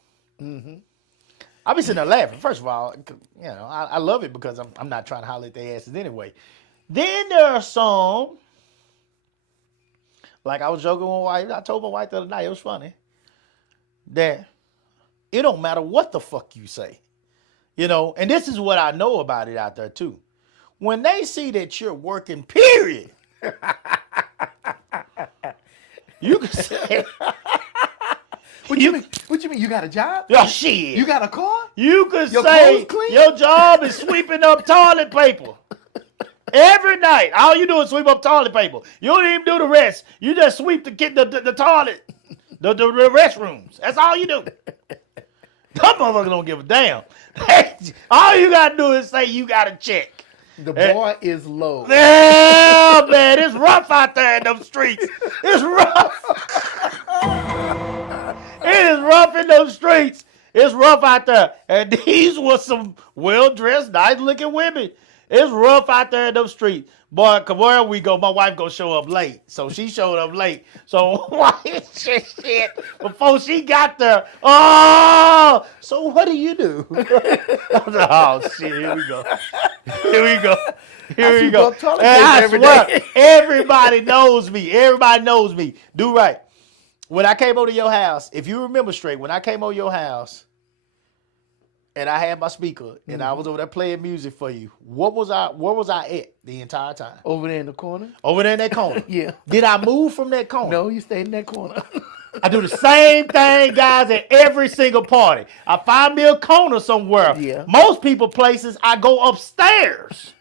I be sitting there laughing. First of all, you know, I love it because I'm not trying to holler at their asses anyway. Then there are some, like I was joking with my wife. I told my wife the other night, it was funny, that it don't matter what the fuck you say. You know, and this is what I know about it out there too. When they see that you're working, period, you can say, What you mean? What you mean? You got a job? oh shit. You got a car? You could Your say clothes clean? your job is sweeping up toilet paper. Every night, all you do is sweep up toilet paper. You don't even do the rest. You just sweep the toilet, the restrooms. That's all you do. That motherfucker don't give a damn. All you gotta do is say you got a check. The bar is low. Yeah, man, it's rough out there in them streets. It's rough. It is rough in those streets. It's rough out there. And these were some well-dressed, nice-looking women. It's rough out there in those streets. Boy, where we go, my wife gonna show up late. So she showed up late. So shit, before she got there, oh, so what do you do? Oh, shit, here we go. Here we go. And I swear, everybody knows me. Everybody knows me. Do right. When I came over to your house, if you remember straight, when I came over your house and I had my speaker and I was over there playing music for you, where was I at the entire time? Over there in the corner? Over there in that corner. Yeah. Did I move from that corner? No, you stayed in that corner. I do the same thing, guys, at every single party. I find me a corner somewhere. Yeah. Most people places, I go upstairs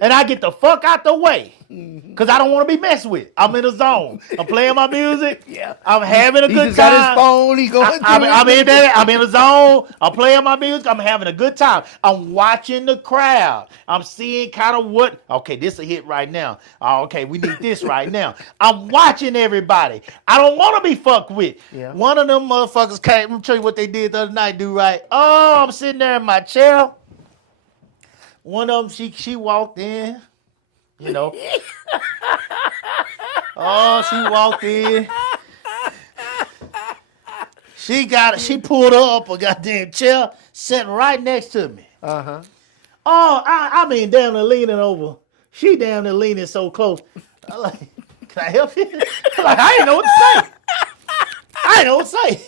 and I get the fuck out the way. Because I don't want to be messed with. I'm in a zone. I'm playing my music. Yeah. I'm having a He good just time. got his phone. He going I'm in there. I'm in a zone. I'm playing my music. I'm having a good time. I'm watching the crowd. I'm seeing kind of what. Okay, this a hit right now. Oh, okay, we need this right now. I'm watching everybody. I don't want to be fucked with. Yeah. One of them motherfuckers came. Let me tell you what they did the other night. Do right. Oh, I'm sitting there in my chair. One of them, she walked in. You know. Oh, she walked in. She pulled up a goddamn chair, sat right next to me. Uh-huh. Oh, I mean, down there leaning over. She down there leaning so close. I'm like, can I help you? I'm like, I ain't know what to say. I ain't know what to say.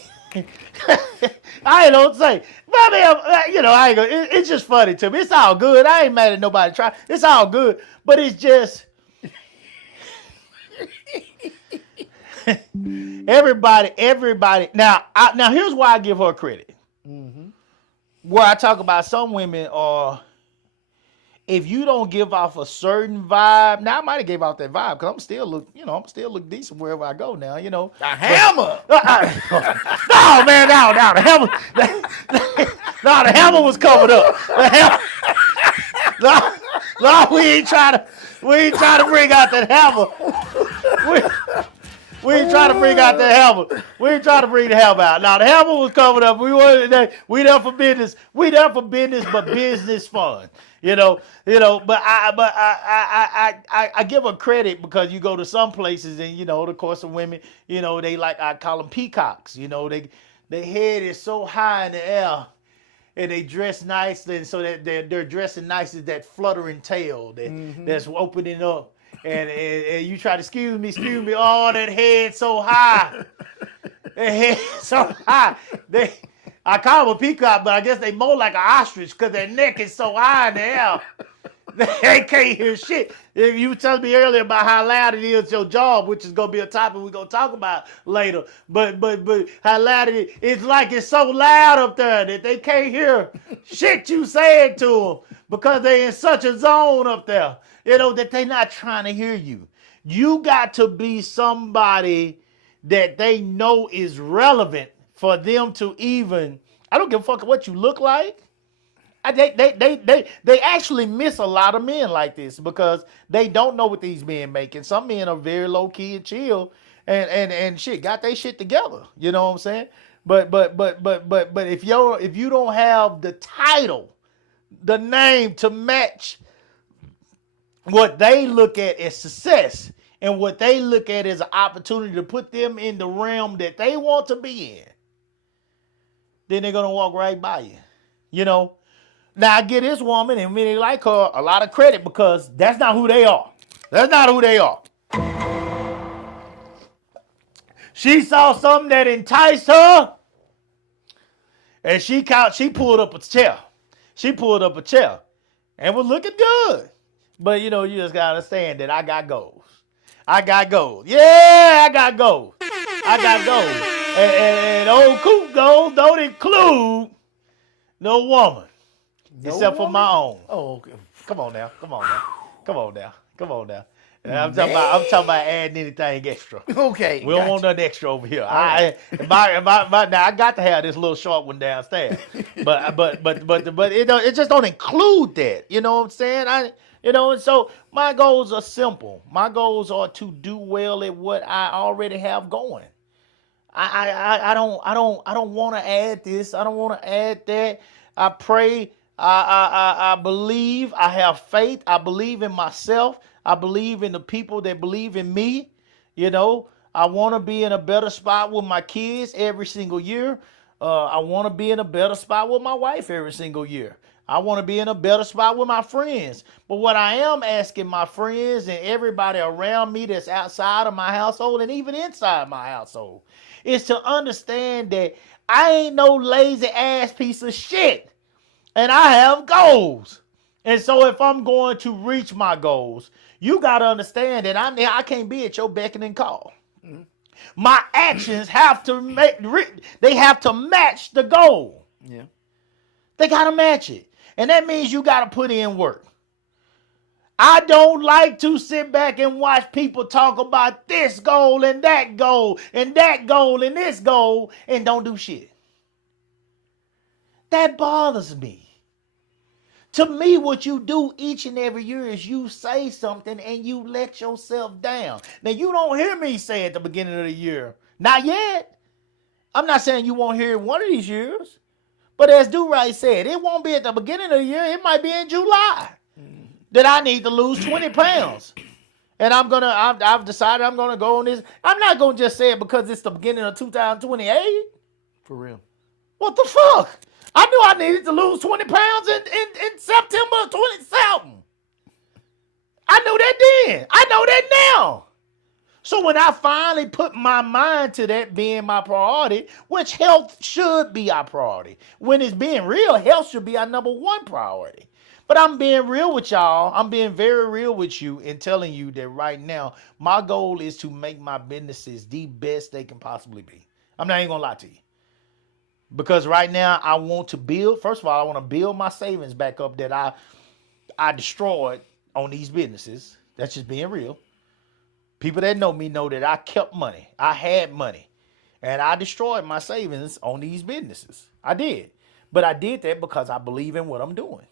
I ain't know what to say. But I mean, you know, I ain't gonna, it's just funny to me. It's all good. I ain't mad at nobody trying. It's all good. But it's just everybody. Now here's why I give her credit. Mm-hmm. Where I talk about some women are, if you don't give off a certain vibe. Now I might have gave off that vibe because I'm still look decent wherever I go now. You know, A hammer. No, man, no, the hammer. No, the hammer was covered up. The hammer, no, we ain't trying to bring out that hammer. We ain't trying to bring out the hammer. We ain't trying to bring the hammer out. Now the hammer was covered up. We there for business. We there for business, but business fun. You know. But I give her credit because you go to some places and of course some women, they like, I call them peacocks. Their head is so high in the air. And they dress nicely, and so that they're dressing nice as that fluttering tail that's opening up. And you try to excuse me. Oh, that head so high. That head so high. I call them a peacock, but I guess they more like an ostrich because their neck is so high in the air. They can't hear shit. You were telling me earlier about how loud it is your job, which is gonna be a topic we're gonna talk about later. But how loud it is. It's like it's so loud up there that they can't hear shit you saying to them because they in such a zone up there. That they not trying to hear you. You got to be somebody that they know is relevant for them to even. I don't give a fuck what you look like. They actually miss a lot of men like this because they don't know what these men making. Some men are very low key and chill and shit got their shit together. You know what I'm saying? But if you don't have the title, the name to match what they look at as success and what they look at as an opportunity to put them in the realm that they want to be in, then they're gonna walk right by you. Now I give this woman and many like her a lot of credit because that's not who they are. That's not who they are. She saw something that enticed her, and she pulled up a chair. She pulled up a chair, and was looking good. But you just gotta understand that I got goals. Yeah, I got goals. And old Coop goals don't include no woman. Except for my own. Oh, okay. Come on now. I'm talking about adding anything extra. Okay. We don't want nothing extra over here. Now I got to have this little short one downstairs. but it just don't include that. You know what I'm saying? And so my goals are simple. My goals are to do well at what I already have going. I don't want to add this. I don't want to add that. I pray. I believe. I have faith. I believe in myself. I believe in the people that believe in me. I want to be in a better spot with my kids every single year. I want to be in a better spot with my wife every single year. I want to be in a better spot with my friends. But what I am asking my friends and everybody around me that's outside of my household and even inside my household is to understand that I ain't no lazy ass piece of shit. And I have goals. And so if I'm going to reach my goals, you got to understand that I can't be at your beck and call. Mm-hmm. My actions have to match the goal. Yeah. They got to match it. And that means you got to put in work. I don't like to sit back and watch people talk about this goal and that goal and that goal and this goal and don't do shit. That bothers me. To me, what you do each and every year is you say something and you let yourself down. Now, you don't hear me say at the beginning of the year. Not yet. I'm not saying you won't hear it one of these years. But as Do-Right said, it won't be at the beginning of the year. It might be in July that I need to lose 20 pounds. And I've decided I'm going to go on this. I'm not going to just say it because it's the beginning of 2028. For real. What the fuck? I knew I needed to lose 20 pounds in September of 27. I knew that then. I know that now. So when I finally put my mind to that being my priority, which health should be our priority. When it's being real, health should be our number one priority. But I'm being real with y'all. I'm being very real with you and telling you that right now, my goal is to make my businesses the best they can possibly be. I'm not even going to lie to you. Because right now, I want to build, first of all, I want to build my savings back up that I destroyed on these businesses. That's just being real. People that know me know that I kept money. I had money. And I destroyed my savings on these businesses. I did. But I did that because I believe in what I'm doing.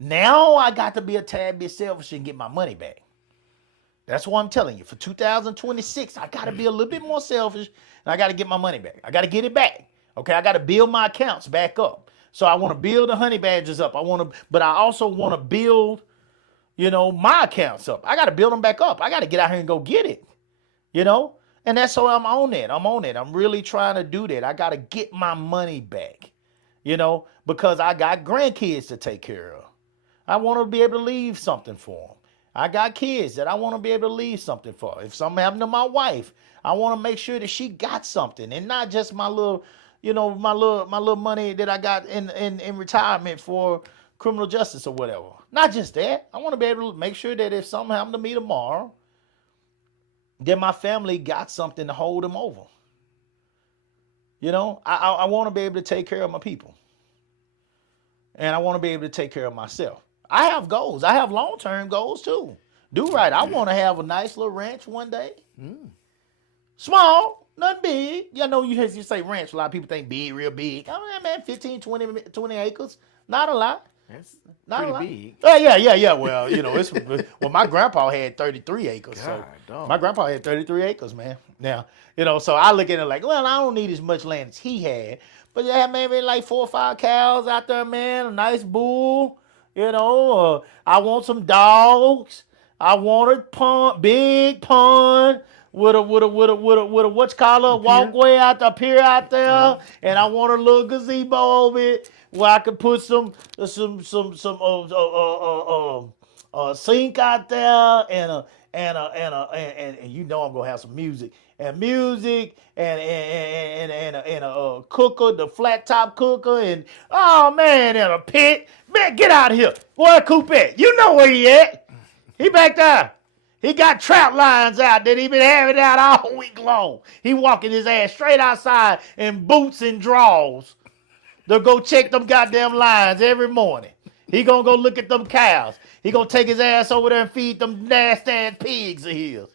Now I got to be a tad bit selfish and get my money back. That's what I'm telling you. For 2026, I got to be a little bit more selfish and I got to get my money back. I got to get it back. Okay, I got to build my accounts back up. So I want to build the honey badgers up. But I also want to build, my accounts up. I got to build them back up. I got to get out here and go get it, And that's so I'm on it. I'm really trying to do that. I got to get my money back, because I got grandkids to take care of. I want to be able to leave something for them. I got kids that I want to be able to leave something for. If something happened to my wife, I want to make sure that she got something and not just my little, my little money that I got in retirement for criminal justice or whatever. Not just that. I want to be able to make sure that if something happened to me tomorrow, then my family got something to hold them over. I want to be able to take care of my people. And I want to be able to take care of myself. I have goals. I have long-term goals too. Do-Right. I want to have a nice little ranch one day. Small, not big. You say ranch. A lot of people think big, real big. I mean, man, 15, 20 acres. Not a lot. That's not pretty a lot. big. Yeah. Well, my grandpa had 33 acres. God, so my grandpa had 33 acres, man. Now, so I look at it like, well, I don't need as much land as he had. But yeah, maybe like 4 or 5 cows out there, man. A nice bull. I want some dogs. I want a pond, big pond with a walkway out the pier out there, and I want a little gazebo over it where I can put some sink out there and I'm gonna have some music and a cooker, the flat top cooker, and and a pit. Man, get out of here. Boy, Coupette, you know where he at. He back there. He got trout lines out that he been having out all week long. He walking his ass straight outside in boots and drawers to go check them goddamn lines every morning. He gonna go look at them cows. He gonna take his ass over there and feed them nasty ass pigs of his.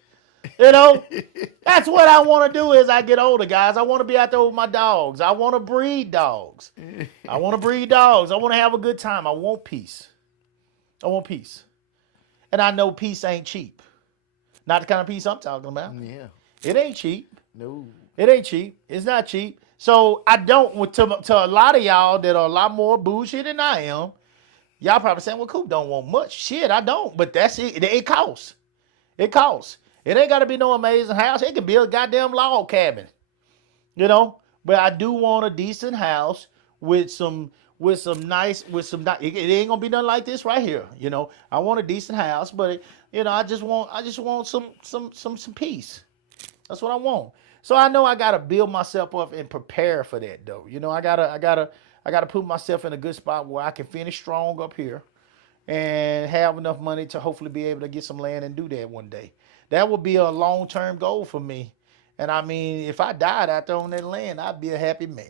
That's what I want to do as I get older, guys. I want to be out there with my dogs. I want to breed dogs. I want to have a good time. I want peace. And I know peace ain't cheap. Not the kind of peace I'm talking about. Yeah. It ain't cheap. No. It ain't cheap. It's not cheap. So I don't, to a lot of y'all that are a lot more bullshit than I am, y'all probably saying, well, Coop don't want much. Shit, I don't. But that's it. It costs. It costs. It ain't got to be no amazing house. It can be a goddamn log cabin. But I do want a decent house with some nice, it ain't gonna be nothing like this right here. I want a decent house, but I just want some peace. That's what I want. So I know I gotta build myself up and prepare for that though. I gotta put myself in a good spot where I can finish strong up here and have enough money to hopefully be able to get some land and do that one day. That would be a long-term goal for me. And I mean, if I died out there on that land, I'd be a happy man.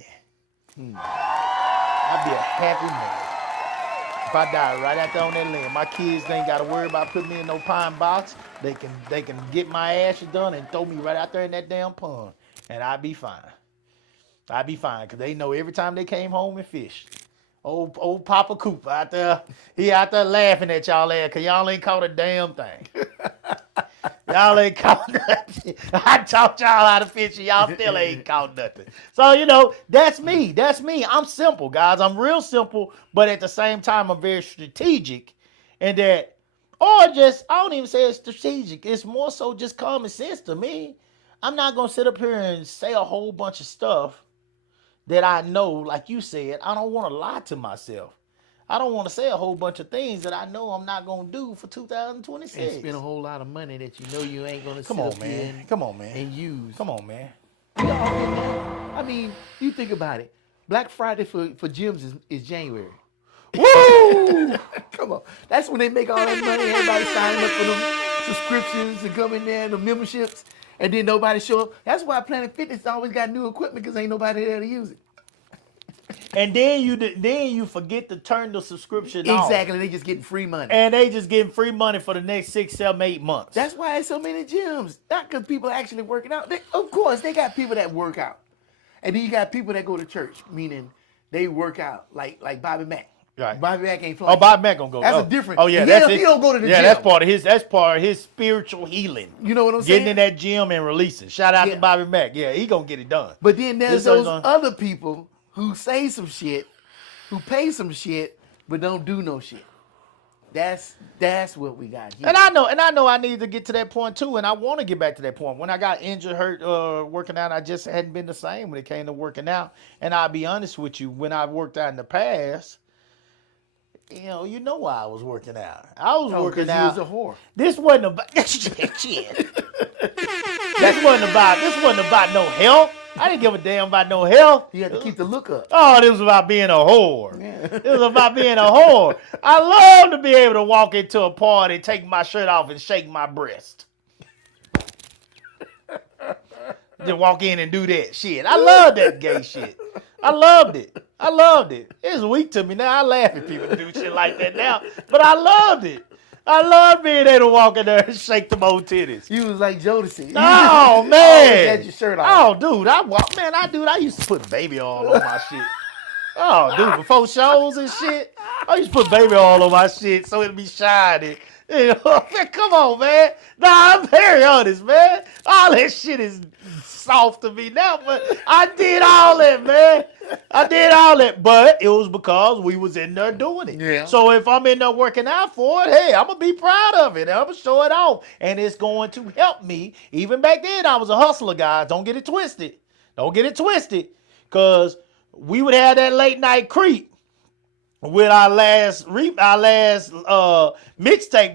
I'd be a happy man. If I die right out there on that land, my kids ain't got to worry about putting me in no pine box. They can get my ashes done and throw me right out there in that damn pond, and I'd be fine. I'd be fine, because they know every time they came home and fished. Old Papa Cooper out there, he out there laughing at y'all there, because y'all ain't caught a damn thing. Y'all ain't caught nothing. I taught y'all how to fish, and y'all still ain't caught nothing. So, you know, that's me. That's me. I'm simple, guys. I'm real simple, but at the same time, I'm very strategic. And that, or just, I don't even say it's strategic. It's more so just common sense to me. I'm not going to sit up here and say a whole bunch of stuff that I know, like you said. I don't want to lie to myself. I don't want to say a whole bunch of things that I know I'm not going to do for 2026. And spend a whole lot of money that you know you ain't going to Come on, man. Come on, man. And use. Come on, man. I mean, you think about it. Black Friday for gyms is January. Woo! Come on. That's when they make all that money. Everybody signing up for them subscriptions and come in there, the memberships, and then nobody show up. That's why Planet Fitness always got new equipment, because ain't nobody there to use it. And then you forget to turn the subscription off. Exactly. They just getting free money. And they just getting free money for the next 6, 7, 8 months. That's why there's so many gyms. Not because people are actually working out. Of course, they got people that work out. And then you got people that go to church, meaning they work out, like Bobby Mack. Right. Bobby Mack ain't flying. Oh, Bobby Mack gonna go. That's a different. Oh yeah, he don't go to the gym. Yeah, that's part of his spiritual healing. You know what I'm saying? Getting in that gym and releasing. Shout out to Bobby Mack. Yeah, he gonna get it done. But then there's those other people who say some shit, who pay some shit, but don't do no shit. That's what we got here. And I know I need to get to that point too, and I want to get back to that point. When I got injured, hurt, working out, I just hadn't been the same when it came to working out. And I'll be honest with you, when I worked out in the past, you know why I was working out. I was working out. You was a whore. This wasn't about shit. This wasn't about no health. I didn't give a damn about no health. You had to keep the look up. Oh, this was about being a whore. Yeah. It was about being a whore. I love to be able to walk into a party, take my shirt off, and shake my breast. Just walk in and do that shit. I love that gay shit. I loved it. It's weak to me now. I laugh at people do shit like that now, but I loved it. I love being able to walk in there and shake them old titties. You was like Jodeci. Oh, man. Always had your shirt off. Oh, dude. I used to put baby oil on my shit. Oh, dude, before shows and shit, I used to put baby oil on my shit so it'd be shiny. Come on, man. Nah, I'm very honest, man. All that shit is soft to me now, but I did all that, man. But it was because we was in there doing it. Yeah. So if I'm in there working out for it, hey, I'm going to be proud of it. I'm going to show it off. And it's going to help me. Even back then, I was a hustler, guys. Don't get it twisted. Because we would have that late night creep with our last mixtape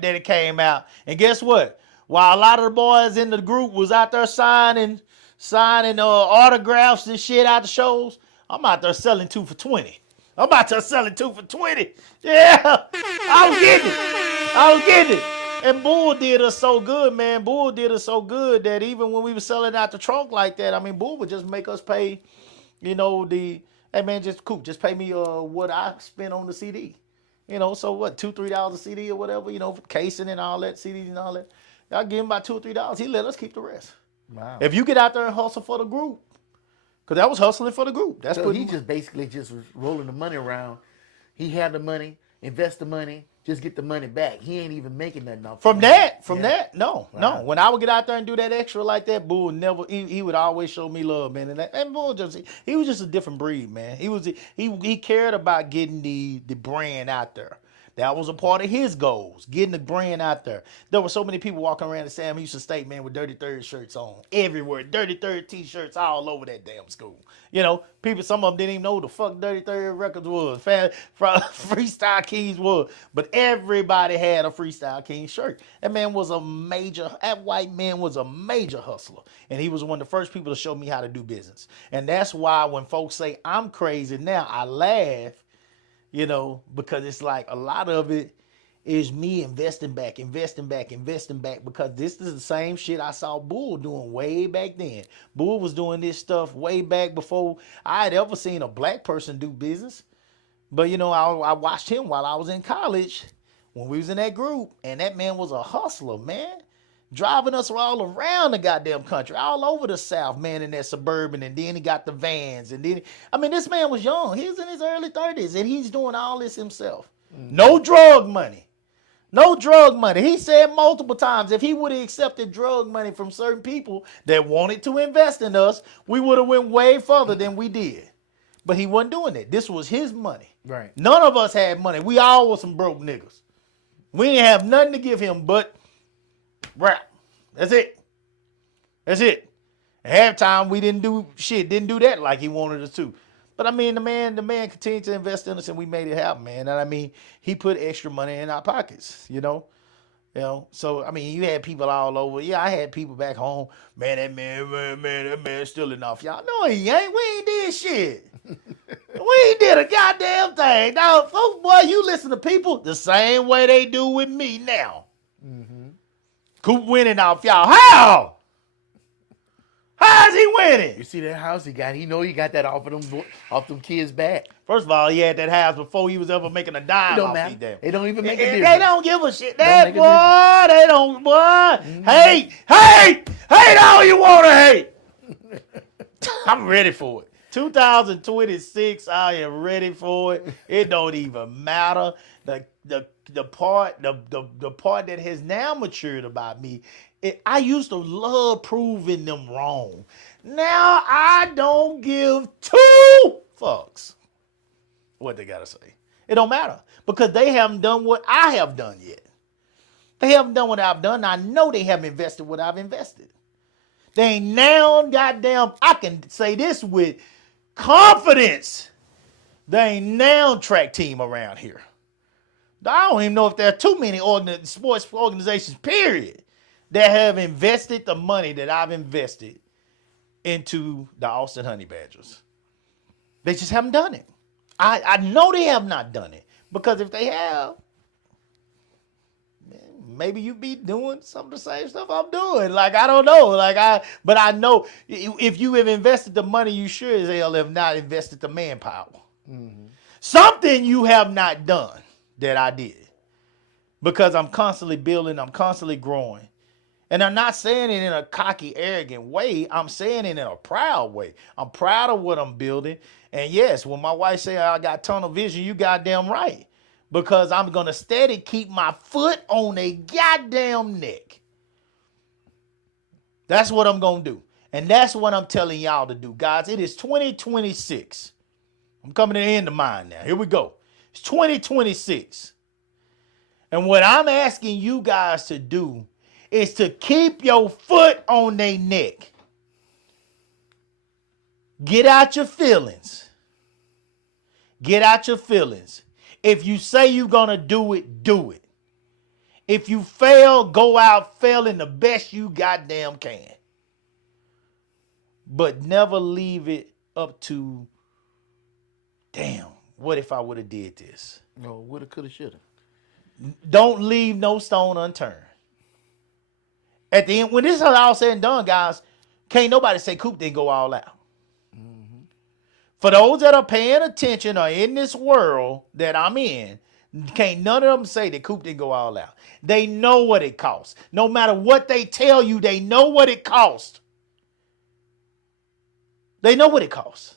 that it came out. And guess what? While a lot of the boys in the group was out there signing autographs and shit out the shows, I'm out there selling 2 for $20. Yeah, I was getting it. And Bull did us so good, man. Bull did us so good that even when we were selling out the trunk like that, I mean, Bull would just make us pay, hey man, just pay me what I spent on the CD. So what, $2, $3 a CD or whatever, for casing and all that, CDs and all that. I'll give him about $2 or $3. He let us keep the rest. Wow. If you get out there and hustle for the group, because that was hustling for the group. That's so what he just basically just was rolling the money around. He had the money, invest the money, just get the money back. He ain't even making nothing off from that. No. When I would get out there and do that extra like that, Bull never. He would always show me love, man. And Bull he was just a different breed, man. He cared about getting the brand out there. That was a part of his goals, getting the brand out there. There were so many people walking around the Sam Houston State, man, with Dirty Third shirts on everywhere. Dirty Third t-shirts all over that damn school. People, some of them didn't even know who the fuck Dirty Third Records was, Freestyle Kings was. But everybody had a Freestyle King shirt. That white man was a major hustler. And he was one of the first people to show me how to do business. And that's why when folks say I'm crazy now, I laugh. Because it's like a lot of it is me investing back, because this is the same shit I saw Bull doing way back then. Bull was doing this stuff way back before I had ever seen a black person do business. But you know, I watched him while I was in college when we was in that group, and that man was a hustler, man. Driving us all around the goddamn country, all over the South, man, in that Suburban, and then he got the vans, and then, I mean, this man was young. He was in his early 30s, and he's doing all this himself. No drug money. No drug money. He said multiple times if he would have accepted drug money from certain people that wanted to invest in us, we would have went way further than we did. But he wasn't doing it. This was his money. Right. None of us had money. We all were some broke niggas. We didn't have nothing to give him but rap. That's it. That's it. At halftime, we didn't do that like he wanted us to. But I mean, the man continued to invest in us, and we made it happen, man. And I mean, he put extra money in our pockets, you know. So I mean, you had people all over. Yeah, I had people back home. Man, that man's stealing off y'all. No, he ain't. We ain't did shit. We ain't did a goddamn thing. Now, folks, boy, you listen to people the same way they do with me now. Coop winning off y'all. How? How's he winning? You see that house he got? He know he got that off them kids' back. First of all, he had that house before he was ever making a dime. It don't off matter. these damn. It don't even make a difference. They don't give a shit. That Don't make a boy, they don't, boy. Hate all you want to hate. I'm ready for it. 2026, I am ready for it. It don't even matter. The part that has now matured about me, I used to love proving them wrong. Now I don't give two fucks what they gotta say. It don't matter because they haven't done what I have done yet. They haven't done what I've done. I know they haven't invested what I've invested. They ain't now goddamn, I can say this with confidence. They ain't now track team around here. I don't even know if there are too many sports organizations, period, that have invested the money that I've invested into the Austin Honey Badgers. They just haven't done it. I know they have not done it because if they have, maybe you be doing some of the same stuff I'm doing. Like, I don't know. But I know if you have invested the money, you sure as hell have not invested the manpower. Mm-hmm. Something you have not done that I did. Because I'm constantly building, I'm constantly growing. And I'm not saying it in a cocky, arrogant way. I'm saying it in a proud way. I'm proud of what I'm building. And yes, when my wife say I got tunnel vision, you goddamn right. Because I'm going to steady keep my foot on a goddamn neck. That's what I'm going to do. And that's what I'm telling y'all to do. Guys, it is 2026. I'm coming to the end of mine now. Here we go. It's 2026. And what I'm asking you guys to do is to keep your foot on their neck. Get out your feelings. Get out your feelings. If you say you're going to do it, do it. If you fail, go out failing the best you goddamn can. But never leave it up to, damn, what if I would have did this? No, woulda, coulda, shoulda. Don't leave no stone unturned. At the end, when this is all said and done, guys, can't nobody say Coop didn't go all out. Mm-hmm. For those that are paying attention or in this world that I'm in, can't none of them say that Coop didn't go all out. They know what it costs. No matter what they tell you, they know what it costs. They know what it costs.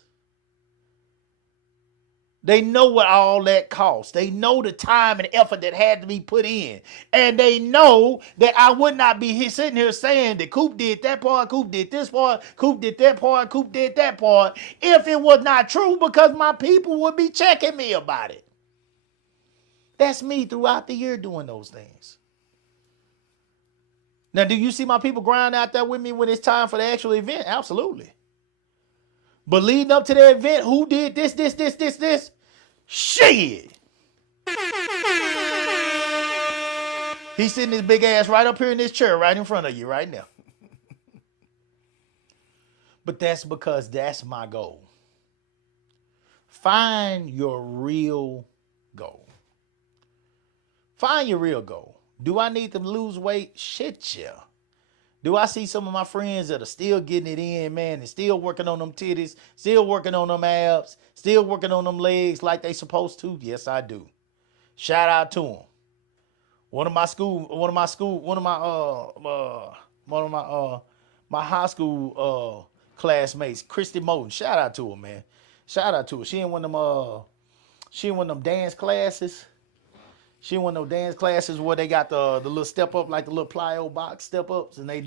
They know what all that costs. They know the time and effort that had to be put in. And they know that I would not be sitting here saying that Coop did that part, Coop did this part, Coop did that part, Coop did that part, if it was not true, because my people would be checking me about it. That's me throughout the year doing those things. Now, do you see my people grind out there with me when it's time for the actual event? Absolutely. But leading up to the event, who did this? Shit. He's sitting his big ass right up here in this chair right in front of you right now. But that's because that's my goal. Find your real goal. Find your real goal. Do I need to lose weight? Shit, yeah. Do I see some of my friends that are still getting it in, man, and still working on them titties, still working on them abs, still working on them legs like they supposed to? Yes, I do. Shout out to them. One of my my high school classmates, Christy Moten. Shout out to her, man. Shout out to her. She in one of them dance classes. She in one of those dance classes where they got the little step up, like the little plyo box step ups, and they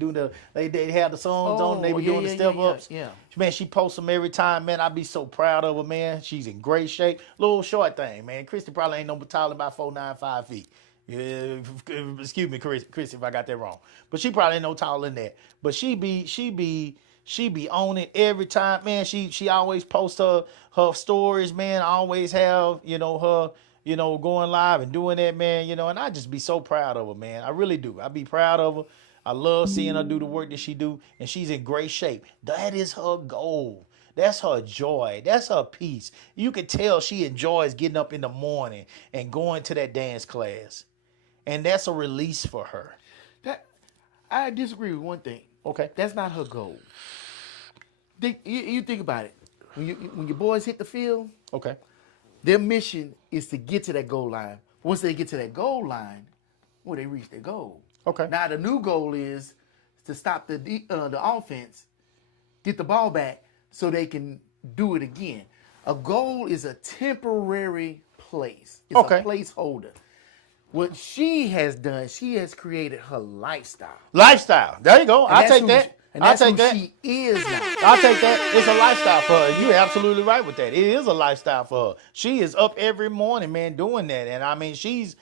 have the songs on. They were doing the step ups. Yeah. Man, she posts them every time. Man, I be so proud of her, man. She's in great shape. Little short thing, man. Christy probably ain't no taller than about 4'9", 5 feet. Yeah, excuse me, Christy, if I got that wrong. But she probably ain't no taller than that. But she be on it every time, man. She always posts her stories, man. Always have, her, going live and doing that, man, and I just be so proud of her, man. I really do. I be proud of her. I love seeing her do the work that she do, and she's in great shape. That is her goal. That's her joy. That's her peace. You can tell she enjoys getting up in the morning and going to that dance class. And that's a release for her. I disagree with one thing. Okay. That's not her goal. You think about it. When your boys hit the field, Okay. their mission is to get to that goal line. Once they get to that goal line, they reach their goal. Okay. Now the new goal is to stop the offense, get the ball back, so they can do it again. A goal is a temporary place. It's Okay. a placeholder. What she has done, she has created her lifestyle. Lifestyle. There you go. I'll take that. And I'll that's take who that. she is now. I'll take that. It's a lifestyle for her. You're absolutely right with that. It is a lifestyle for her. She is up every morning, man, doing that. And I mean, she's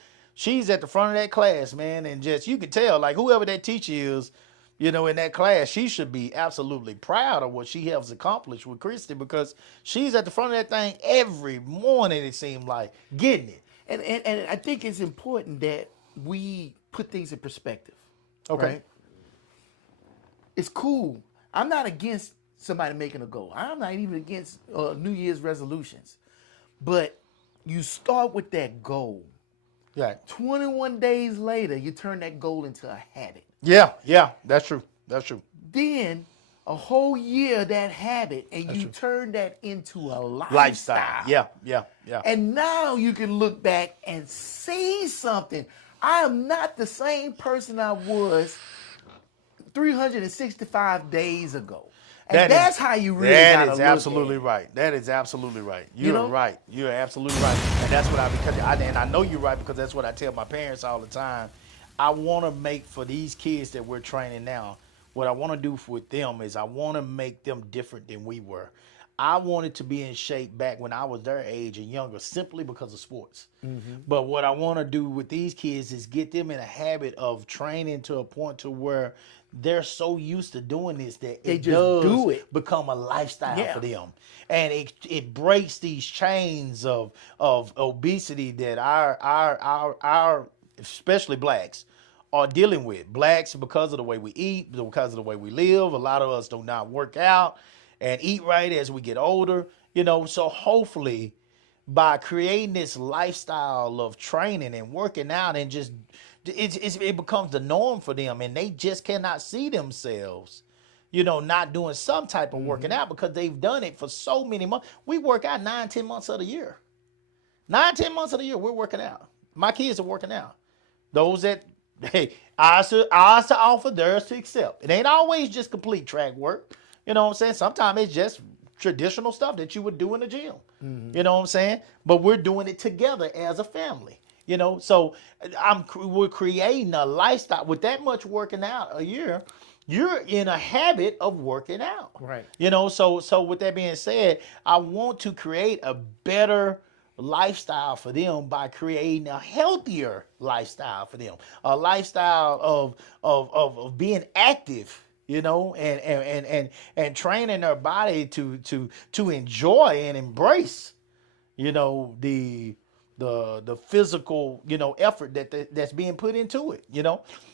at the front of that class, man. And just, you can tell, like, whoever that teacher is, in that class, she should be absolutely proud of what she has accomplished with Christy, because she's at the front of that thing every morning, it seemed like, getting it. And I think it's important that we put things in perspective. Okay. Right? It's cool. I'm not against somebody making a goal. I'm not even against New Year's resolutions. But you start with that goal. Yeah. 21 days later, you turn that goal into a habit. Yeah. That's true. That's true. Then a whole year that habit, and you turn that into a Lifestyle. Yeah. And now you can look back and see something. I am not the same person I was 365 days ago. And that's how you really gotta That is look absolutely at it. right. That is absolutely right. You're know? right. You're absolutely right. And that's what and I know you're right, because that's what I tell my parents all the time. I want to make, for these kids that we're training now, what I want to do with them is I want to make them different than we were. I wanted to be in shape back when I was their age and younger, simply because of sports. Mm-hmm. But what I want to do with these kids is get them in a habit of training to a point to where they're so used to doing this that They it just does do it. become a lifestyle Yeah. for them. And it breaks these chains of obesity that our especially blacks are dealing with. Blacks, because of the way we eat, because of the way we live, a lot of us do not work out and eat right as we get older, so hopefully by creating this lifestyle of training and working out, and just it becomes the norm for them, and they just cannot see themselves not doing some type of working out, because they've done it for so many months. We work out 9-10 months of the year. 9-10 months of the year we're working out. My kids are working out. Those that, ours to offer, theirs to accept. It ain't always just complete track work. You know what I'm saying? Sometimes it's just traditional stuff that you would do in the gym. Mm-hmm. You know what I'm saying? But we're doing it together as a family. So we're creating a lifestyle with that much working out a year. You're in a habit of working out. Right. So with that being said, I want to create a better lifestyle for them by creating a healthier lifestyle for them, a lifestyle of being active, and training their body to enjoy and embrace, the physical, effort that's being put into it,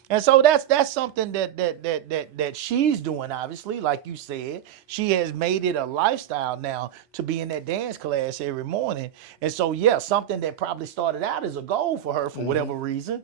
And so that's something that she's doing, obviously. Like you said, she has made it a lifestyle now to be in that dance class every morning. And so, yeah, something that probably started out as a goal for her for whatever reason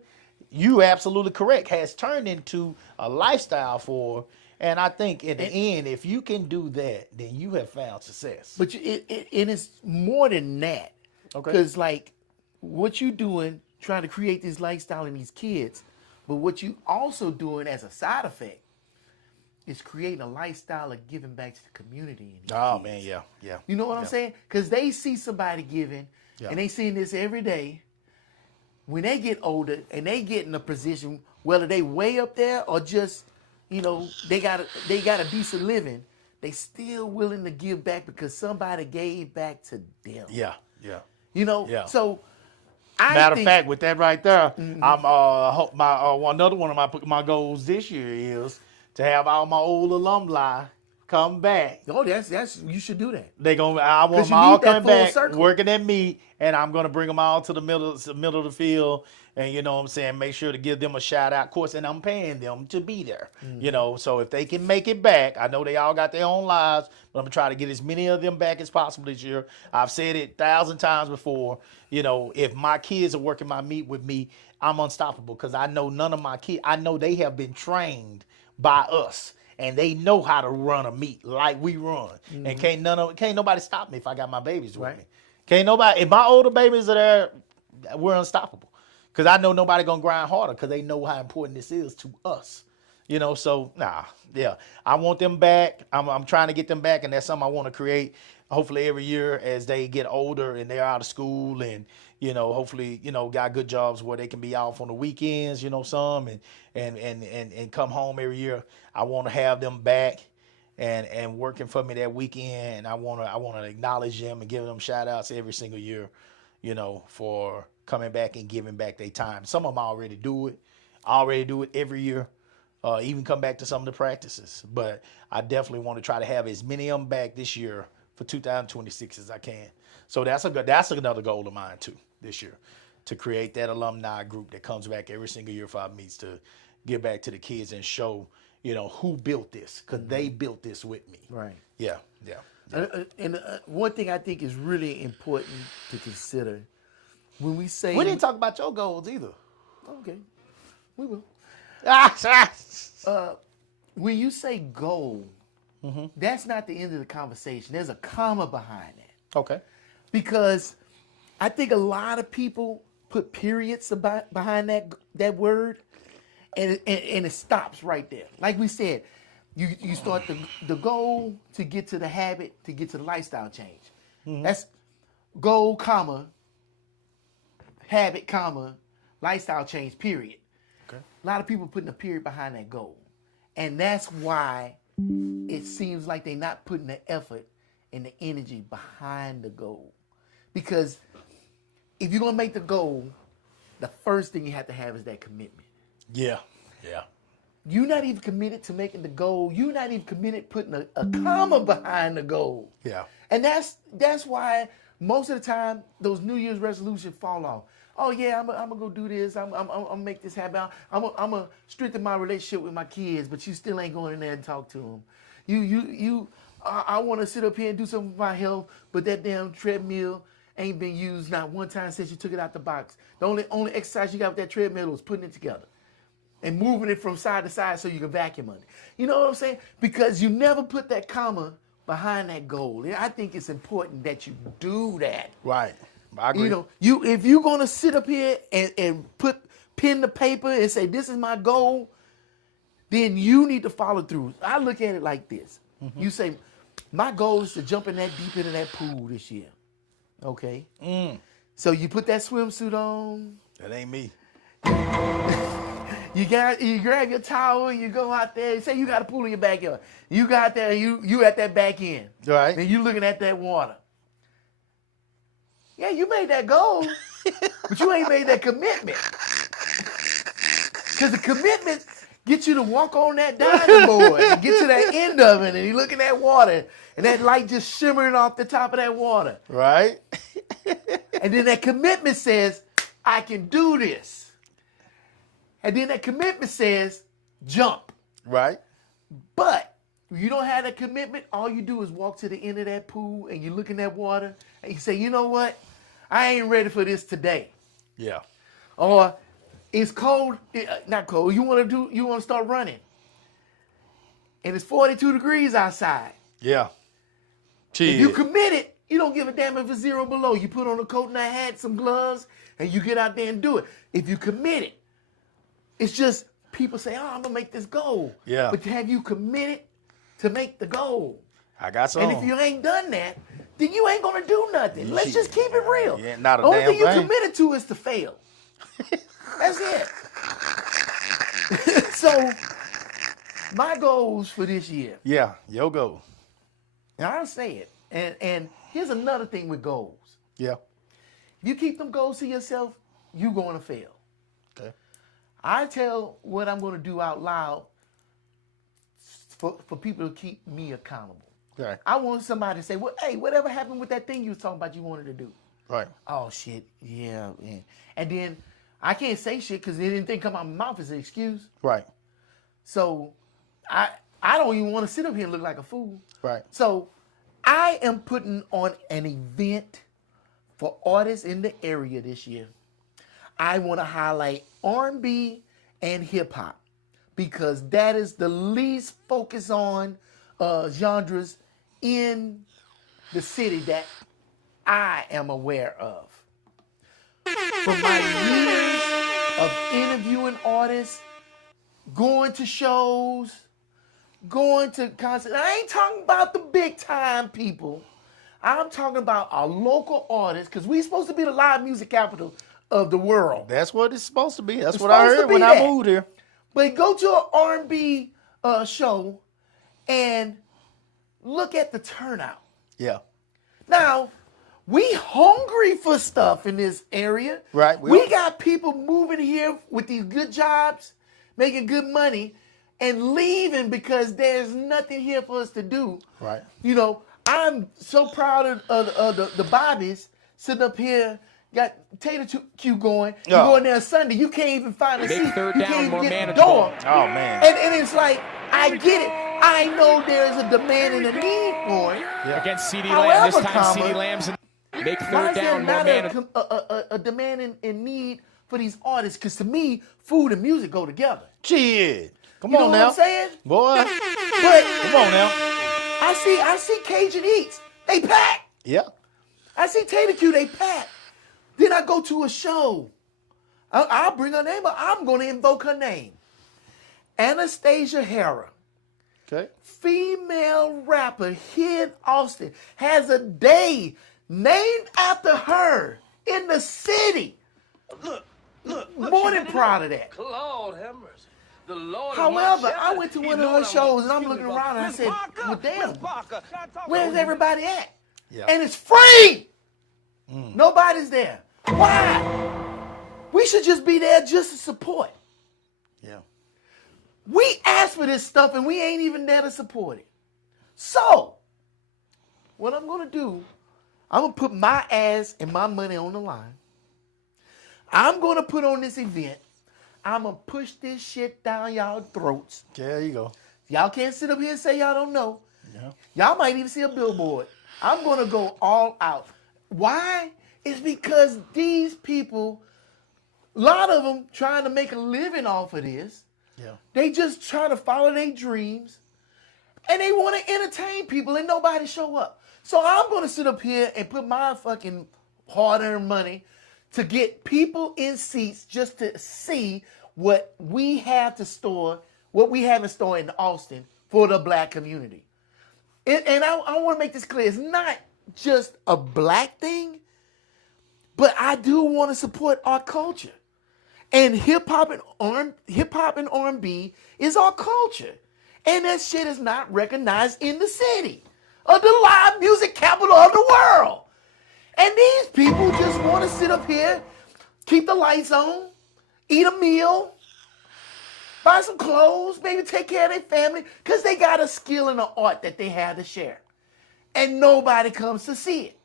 you absolutely correct, has turned into a lifestyle for. And I think in the end, if you can do that, then you have found success. But it is more than that. Okay. Because like what you doing, trying to create this lifestyle in these kids, but what you also doing as a side effect is creating a lifestyle of giving back to the community. In these Oh kids. man, yeah, yeah. You know what I'm saying? Because they see somebody giving, Yeah. and they seeing this every day. When they get older and they get in a position, whether they way up there or just, you know, they got a decent living, they still willing to give back because somebody gave back to them. Yeah, yeah. You know, Yeah. so I Matter of think, fact, with that right there, I'm hope another one of my goals this year is to have all my old alumni come back. oh, that's you should do that. I want 'Cause them you all need that coming full back, circle. working at me, and I'm gonna bring them all to the middle of the field, and you know what I'm saying, make sure to give them a shout out, of course, and I'm paying them to be there. You know, so if they can make it back, I know they all got their own lives, but I'm gonna try to get as many of them back as possible this year. I've said it 1,000 times before. You know, if my kids are working my meat with me, I'm unstoppable because I know none of my kids. I know they have been trained by us. And they know how to run a meet like we run. And can't nobody stop me if I got my babies with Right. me. Can't nobody, if my older babies are there, we're unstoppable. Because I know nobody gonna grind harder because they know how important this is to us. You know, so yeah. I want them back. I'm trying to get them back, and that's something I want to create. Hopefully every year as they get older and they're out of school and, you know, hopefully, you know, got good jobs where they can be off on the weekends, you know, some and come home every year. I want to have them back and working for me that weekend. And I want to acknowledge them and give them shout outs every single year, you know, for coming back and giving back their time. Some of them already do it. Every year. Even come back to some of the practices. But I definitely want to try to have as many of them back this year for 2026 as I can. So that's another goal of mine too this year, to create that alumni group that comes back every single year for our meets to give back to the kids and show, you know, who built this, because they built this with me. Right. Yeah. And one thing I think is really important to consider when we say We didn't talk about your goals either. okay, we will. Ah, When you say goal, that's not the end of the conversation. There's a comma behind that. okay. Because I think a lot of people put periods behind that word, and it stops right there. Like we said, you start the goal to get to the habit, to get to the lifestyle change. That's goal, comma, habit, comma, lifestyle change, period. Okay. A lot of people putting a period behind that goal. And that's why it seems like they're not putting the effort and the energy behind the goal. Because if you're going to make the goal, the first thing you have to have is that commitment. Yeah. You're not even committed to making the goal. You're not even committed putting a comma behind the goal. Yeah. And that's why most of the time those New Year's resolutions fall off. Oh yeah, I'm gonna go do this. I'm gonna make this happen. I'm gonna strengthen my relationship with my kids, but you still ain't going in there and talk to them. I want to sit up here and do something for my health, but that damn treadmill ain't been used not one time since you took it out the box. The only exercise you got with that treadmill was putting it together and moving it from side to side so you can vacuum under it. You know what I'm saying? Because you never put that comma behind that goal. And I think it's important that you do that. Right. I agree. You know, if you're gonna sit up here and put pen to paper and say this is my goal, then you need to follow through. I look at it like this. You say, my goal is to jump in that deep into that pool this year. Okay. So you put that swimsuit on. That ain't me. You grab your towel, you go out there. Say you got a pool in your backyard. You got there, you at that back end. Right. And you looking at that water. Yeah, you made that goal, but you ain't made that commitment. Because the commitment gets you to walk on that diving board and get to that end of it, and you look at that water, and that light just shimmering off the top of that water. Right. And then that commitment says, I can do this. And then that commitment says, jump. Right. But if you don't have that commitment, all you do is walk to the end of that pool and you look in that water and you say, you know what? I ain't ready for this today. Yeah. Or It's cold, not cold. You want to start running. And it's 42 degrees outside. Yeah. If you committed, you don't give a damn if it's 0 below. You put on a coat and a hat, some gloves, and you get out there and do it. If you committed, it's just people say, oh, I'm going to make this goal. Yeah. But have you committed to make the goal? I got some. And if you ain't done that, then you ain't going to do nothing. Let's just keep it real. Yeah, not a Only damn thing you thing. committed to is to fail. That's it. So, my goals for this year, Yeah, your goal. and I'll say it, and here's another thing with goals. Yeah. If you keep them goals to yourself, you're going to fail. Okay. I tell what I'm going to do out loud for people to keep me accountable. Right. I want somebody to say, well, hey, whatever happened with that thing you was talking about you wanted to do? Right. Oh, shit, yeah, man. And then I can't say shit because anything come out of my mouth is an excuse. Right. So I don't even want to sit up here and look like a fool. Right. So I am putting on an event for artists in the area this year. I want to highlight R&B and hip hop because that is the least focus on genres in the city that I am aware of. From my years of interviewing artists, going to shows, going to concerts. I ain't talking about the big time people. I'm talking about our local artists because we're supposed to be the live music capital of the world. That's what it's supposed to be. That's It's what I supposed to heard be when I that. moved here. But go to an R&B show and look at the turnout. Yeah. Now, we hungry for stuff in this area. Right, we We are. got people moving here with these good jobs, making good money, and leaving because there's nothing here for us to do. Right. You know, I'm so proud of the Bobbies sitting up here, got Tater Q going. You Yeah. go in there Sunday, you can't even find a Big seat. third You down, can't even more get in the manageable. door. Oh, man. And it's like, I get it. I know there's a demand and a need for it. Against CeeDee Lamb. This However, time comma, CeeDee Lamb's in. Make Why third is there down more not manageable. a demand and need for these artists? Because to me, food and music go together. Shit. Come You know on what now. I'm saying? Boy. But Come on now. I see Cajun Eats. They pack. Yeah. I see Tater Q. They pack. Then I go to a show. I'll bring her name up. I'm going to invoke her name. Anastasia Hara. Okay. Female rapper here in Austin has a day named after her in the city. Look, More than proud of that. Lord have mercy. The Lord However, I went to one of her shows and I'm looking around and I said, well, damn, where's everybody at? Yeah. And it's free. Nobody's there. Why? We should just be there just to support. Yeah. We asked for this stuff and we ain't even there to support it. So, what I'm going to do, I'm going to put my ass and my money on the line. I'm going to put on this event. I'm going to push this shit down y'all throats. There you go. Y'all can't sit up here and say y'all don't know. Yeah. Y'all might even see a billboard. I'm going to go all out. Why? It's because these people, a lot of them trying to make a living off of this. Yeah. They just try to follow their dreams and they want to entertain people and nobody show up. So I'm going to sit up here and put my fucking hard-earned money to get people in seats just to see what we have to store, what we have in store in Austin for the black community. And I want to make this clear. It's not just a black thing, but I do want to support our culture. And hip hop and R&B is our culture. And that shit is not recognized in the city of the live music capital of the world. And these people just want to sit up here, keep the lights on, eat a meal, buy some clothes, maybe take care of their family, because they got a skill and an art that they have to share. And nobody comes to see it.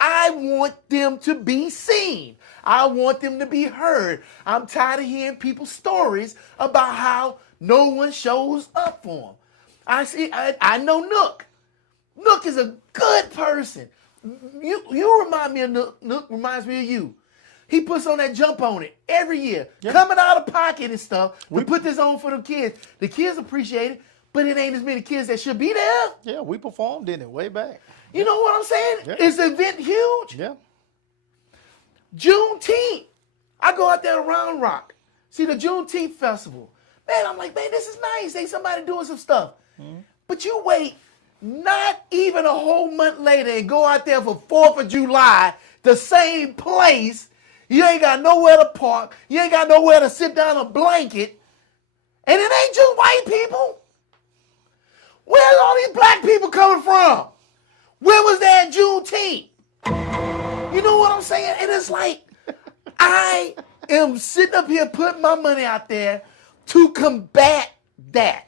I want them to be seen. I want them to be heard. I'm tired of hearing people's stories about how no one shows up for them. I know Nook. Nook is a good person. You remind me of Nook. Nook reminds me of you. He puts on that jump on it every year, coming out of pocket and stuff. We put this on for the kids. The kids appreciate it, but it ain't as many kids that should be there. Yeah, we performed in it way back. You know what I'm saying? Yeah. Is the event huge? Yeah. Juneteenth. I go out there to Round Rock, see the Juneteenth festival. Man, I'm like, man, this is nice. Ain't somebody doing some stuff. But you wait not even a whole month later and go out there for 4th of July, the same place. You ain't got nowhere to park. You ain't got nowhere to sit down a blanket. And it ain't just white people. Where's all these black people coming from? Where was that Juneteenth? You know what I'm saying? And it's like, I am sitting up here putting my money out there to combat that.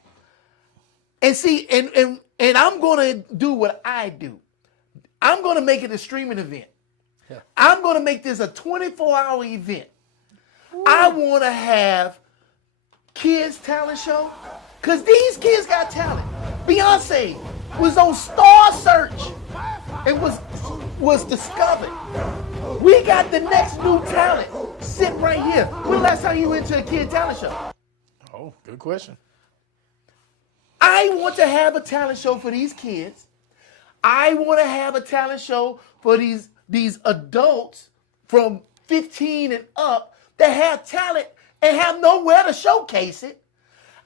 And see, and I'm going to do what I do. I'm going to make it a streaming event. Yeah. I'm going to make this a 24-hour event. Ooh. I want to have kids' talent show because these kids got talent. Beyonce was on Star Search and was discovered. We got the next new talent sitting right here. When the last time you went to a kid talent show? Oh, good question. I want to have a talent show for these kids. I want to have a talent show for these adults from 15 and up that have talent and have nowhere to showcase it.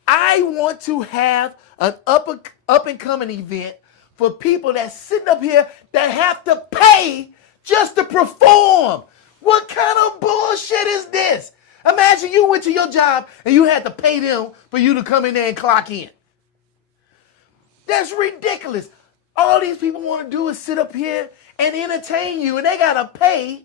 I want to have an up and coming event for people that sitting up here that have to pay just to perform. What kind of bullshit is this? Imagine you went to your job and you had to pay them for you to come in there and clock in. That's ridiculous. All these people want to do is sit up here and entertain you, and they got to pay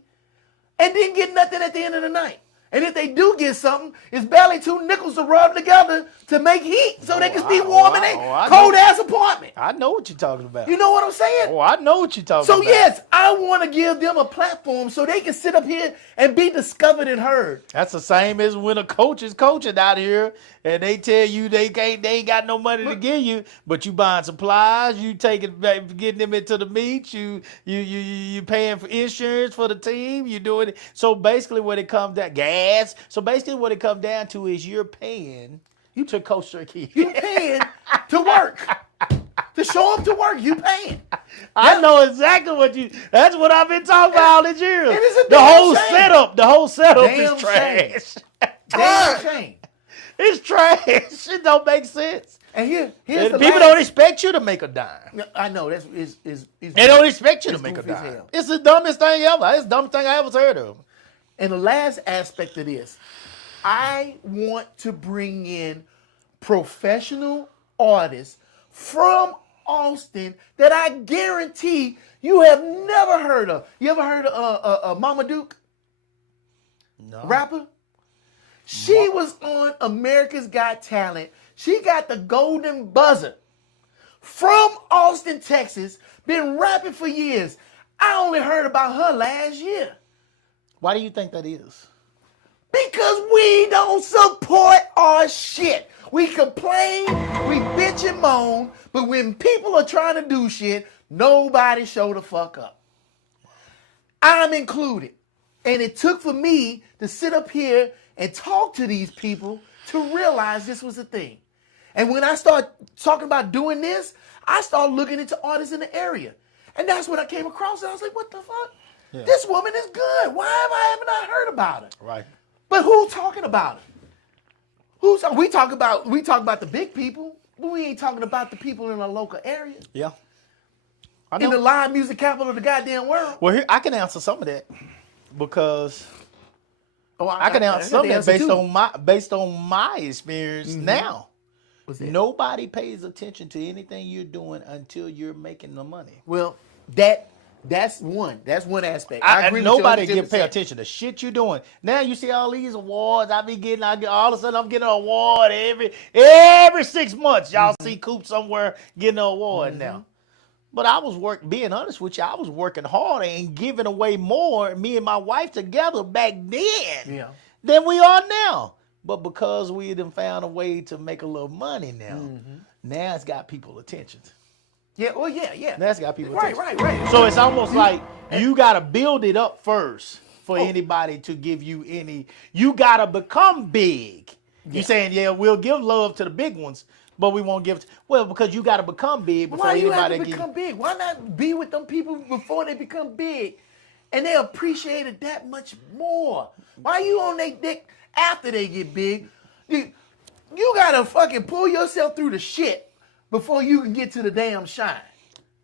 and didn't get nothing at the end of the night. And if they do get something, it's barely 2 nickels to rub together to make heat so they can stay warm in their cold-ass apartment. I know what you're talking about. You know what I'm saying? Oh, I know what you're talking about. So, yes, I want to give them a platform so they can sit up here and be discovered and heard. That's the same as when a coach is coaching out here and they tell you they ain't got no money to give you, but you buying supplies, you getting them into the meet, you paying for insurance for the team, you doing it. So basically what it comes down, gas. So basically what it comes down to is you're paying to coach your kids. You're paying to work. To show up to work, you paying. I know exactly that's what I've been talking about all these years. And it's a the whole shame. The whole setup Damn is trash. Damn shame. It's trash. It don't make sense. And here's And the people last- don't expect you to make a dime. I know that's They don't expect you to it's make a goofy as dime. hell. It's the dumbest thing ever. It's the dumbest thing I ever heard of. And the last aspect of this, I want to bring in professional artists from Austin that I guarantee you have never heard of. You ever heard of Mama Duke? No. Rapper? She was on America's Got Talent. She got the golden buzzer. From Austin, Texas. Been rapping for years. I only heard about her last year. Why do you think that is? Because we don't support our shit. We complain, we bitch and moan, but when people are trying to do shit, nobody show the fuck up. I'm included. And it took for me to sit up here and talk to these people to realize this was a thing. And when I start talking about doing this, I start looking into artists in the area. And that's when I came across it. I was like, what the fuck? Yeah. This woman is good. Why haven't I heard about her? Right. But who's talking about her? We talk about the big people, but we ain't talking about the people in the local area. Yeah. In the live music capital of the goddamn world. Well, here I can answer some of that because I can answer some of that based on my experience now. Nobody pays attention to anything you're doing until you're making the money. Well, that's one aspect. I agree nobody with you pay attention to shit you're doing. Now you see all these awards. All of a sudden I'm getting an award every 6 months. Y'all see Coop somewhere getting an award now. But I was being honest with you, I was working harder and giving away more, me and my wife together back then than we are now. But because we done found a way to make a little money now it's got people attention. Yeah, well, yeah. That's got people attention. Right. So it's almost like you got to build it up first for anybody to give you any. You gotta become big. You saying, yeah, we'll give love to the big ones, but we won't give. Well, because you gotta become big before Why you have anybody to give. become big? Why not be with them people before they become big? And they appreciate it that much more. Why you on their dick after they get big? You gotta fucking pull yourself through the shit before you can get to the damn shine.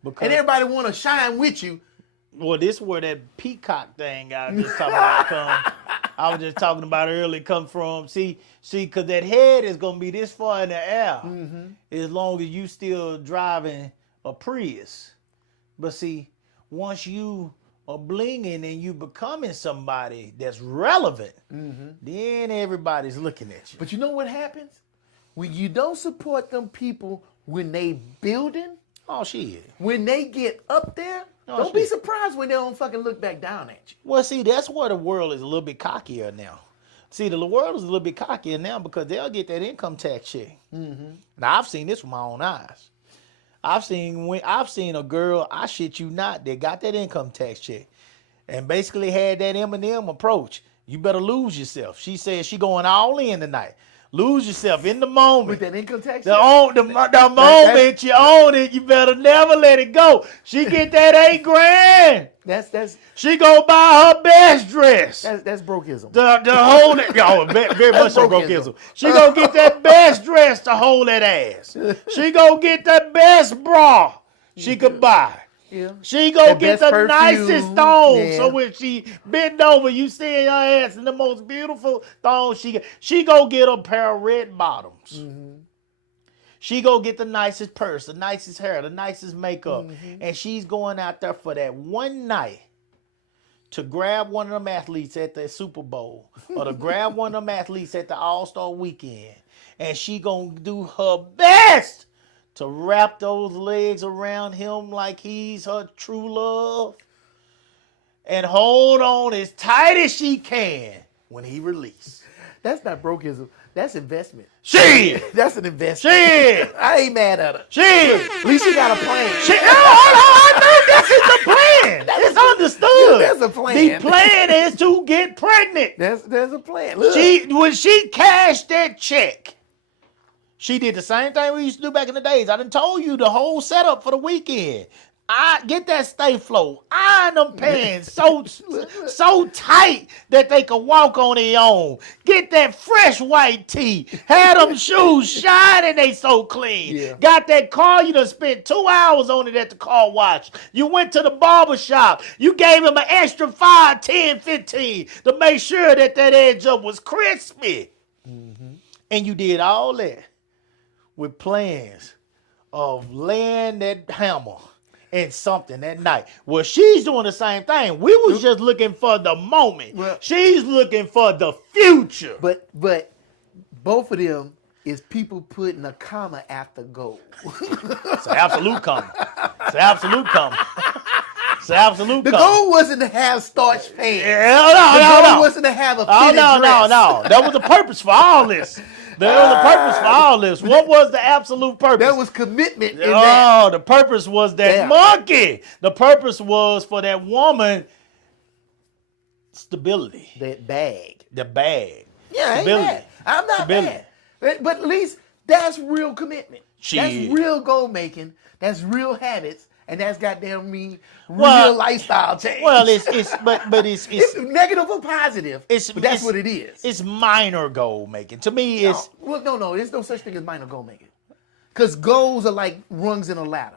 Because, And everybody wanna shine with you. well, this is where that peacock thing I was just talking about come. I was just talking about earlier come from. See, because that head is gonna be this far in the air as long as you still driving a Prius. But see, once you are blinging and you becoming somebody that's relevant, then everybody's looking at you. But you know what happens? When you don't support them people when they building, Oh shit. when they get up there, Oh, don't be shit. surprised when they don't fucking look back down at you. Well, see, that's where the world is a little bit cockier now. See, the world is a little bit cockier now because they'll get that income tax check. Now, I've seen this with my own eyes. I've seen a girl, I shit you not, that got that income tax check and basically had that Eminem approach. You better lose yourself. She said she going all in tonight. Lose yourself in the moment. With that income tax, The moment you own it, you better never let it go. She get that $8,000. that's She go buy her best dress. that's brokeism. To hold it. Oh, very much so brokeism. brokeism. She gonna get that best dress to hold that ass. She gonna get the best bra she could buy. Yeah. She gonna The get best the perfume. nicest thong. Yeah. So when she bend over, you see her ass in the most beautiful thong she gonna get a pair of red bottoms. She go get the nicest purse, the nicest hair, the nicest makeup. And she's going out there for that one night to grab one of them athletes at the Super Bowl or to grab one of them athletes at the All-Star Weekend. And she gonna do her best to wrap those legs around him like he's her true love and hold on as tight as she can when he release. That's not brokeism. That's investment. Shit! That's an investment. Shit! I ain't mad at her. Shit! At least she got a plan. Shit! I know this is the plan. It's understood. There's a plan. The plan is to get pregnant. There's a plan. Look. When she cashed that check, she did the same thing we used to do back in the days. I done told you the whole setup for the weekend. I get that stay flow. Iron them pants so tight that they can walk on their own. Get that fresh white tee. Had them shoes shining, they so clean. Yeah. Got that car, you done spent 2 hours on it at the car wash. You went to the barber shop. You gave him an extra 5, 10, 15 to make sure that edge up was crispy. And you did all that with plans of laying that hammer and something that night. Well, she's doing the same thing. We was just looking for the moment. Well, she's looking for the future. But both of them is people putting a comma after goal. It's an absolute coming. It's an absolute coming. It's an absolute The coming. goal wasn't to have starch pants. Yeah, The goal no. wasn't to have a Oh, fitted no. dress. That was the purpose for all this. There was a purpose for all this. What was the absolute purpose? There was commitment in that. Oh, the purpose was that Yeah. monkey. The purpose was for that woman stability. That bag. The bag. Yeah, I ain't Stability. mad. I'm not Stability. mad. But at least that's real commitment. Shit. That's real goal making. That's real habits. And that's goddamn real Well- lifestyle change. Well, it's It's negative or positive. It's- but that's it's- what it is. it's minor goal making. To me, it's No. There's no such thing as minor goal making. Because goals are like rungs in a ladder.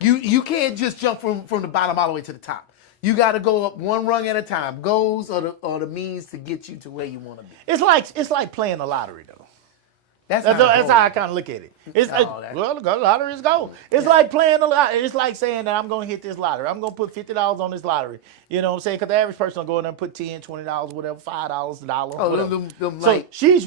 You can't just jump from the bottom all the way to the top. You got to go up one rung at a time. Goals are the means to get you to where you want to be. it's like playing the lottery though. That's That's not a goal. how I kind of look at it. It's the lottery is gold. It's like playing the lottery. It's like saying that I'm going to hit this lottery. I'm going to put $50 on this lottery. You know what I'm saying? Because the average person will go in there and put $10, $20, whatever, $5, $1, Oh, whatever. them So like this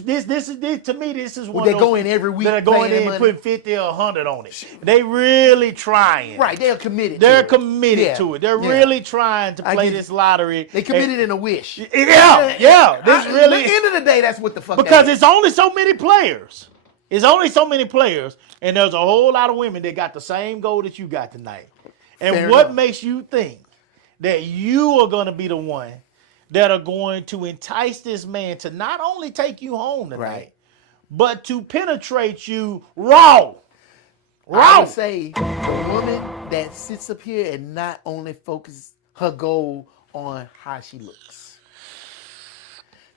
to me, this is one they of those go in every week that are going playing in and money. putting 50 or 100 on it. They really trying. right. They're committed. They're to it. committed Yeah, to it. They're yeah. really trying to I play get this lottery. They committed in a wish. Yeah. This At really the end of the day, that's what the fuck. because that it's only so many players. It's only so many players, and there's a whole lot of women that got the same goal that you got tonight. And Fair what enough. makes you think that you are going to be the one that are going to entice this man to not only take you home tonight, Right. but to penetrate you raw. I Raw. would say the woman that sits up here and not only focuses her goal on how she looks.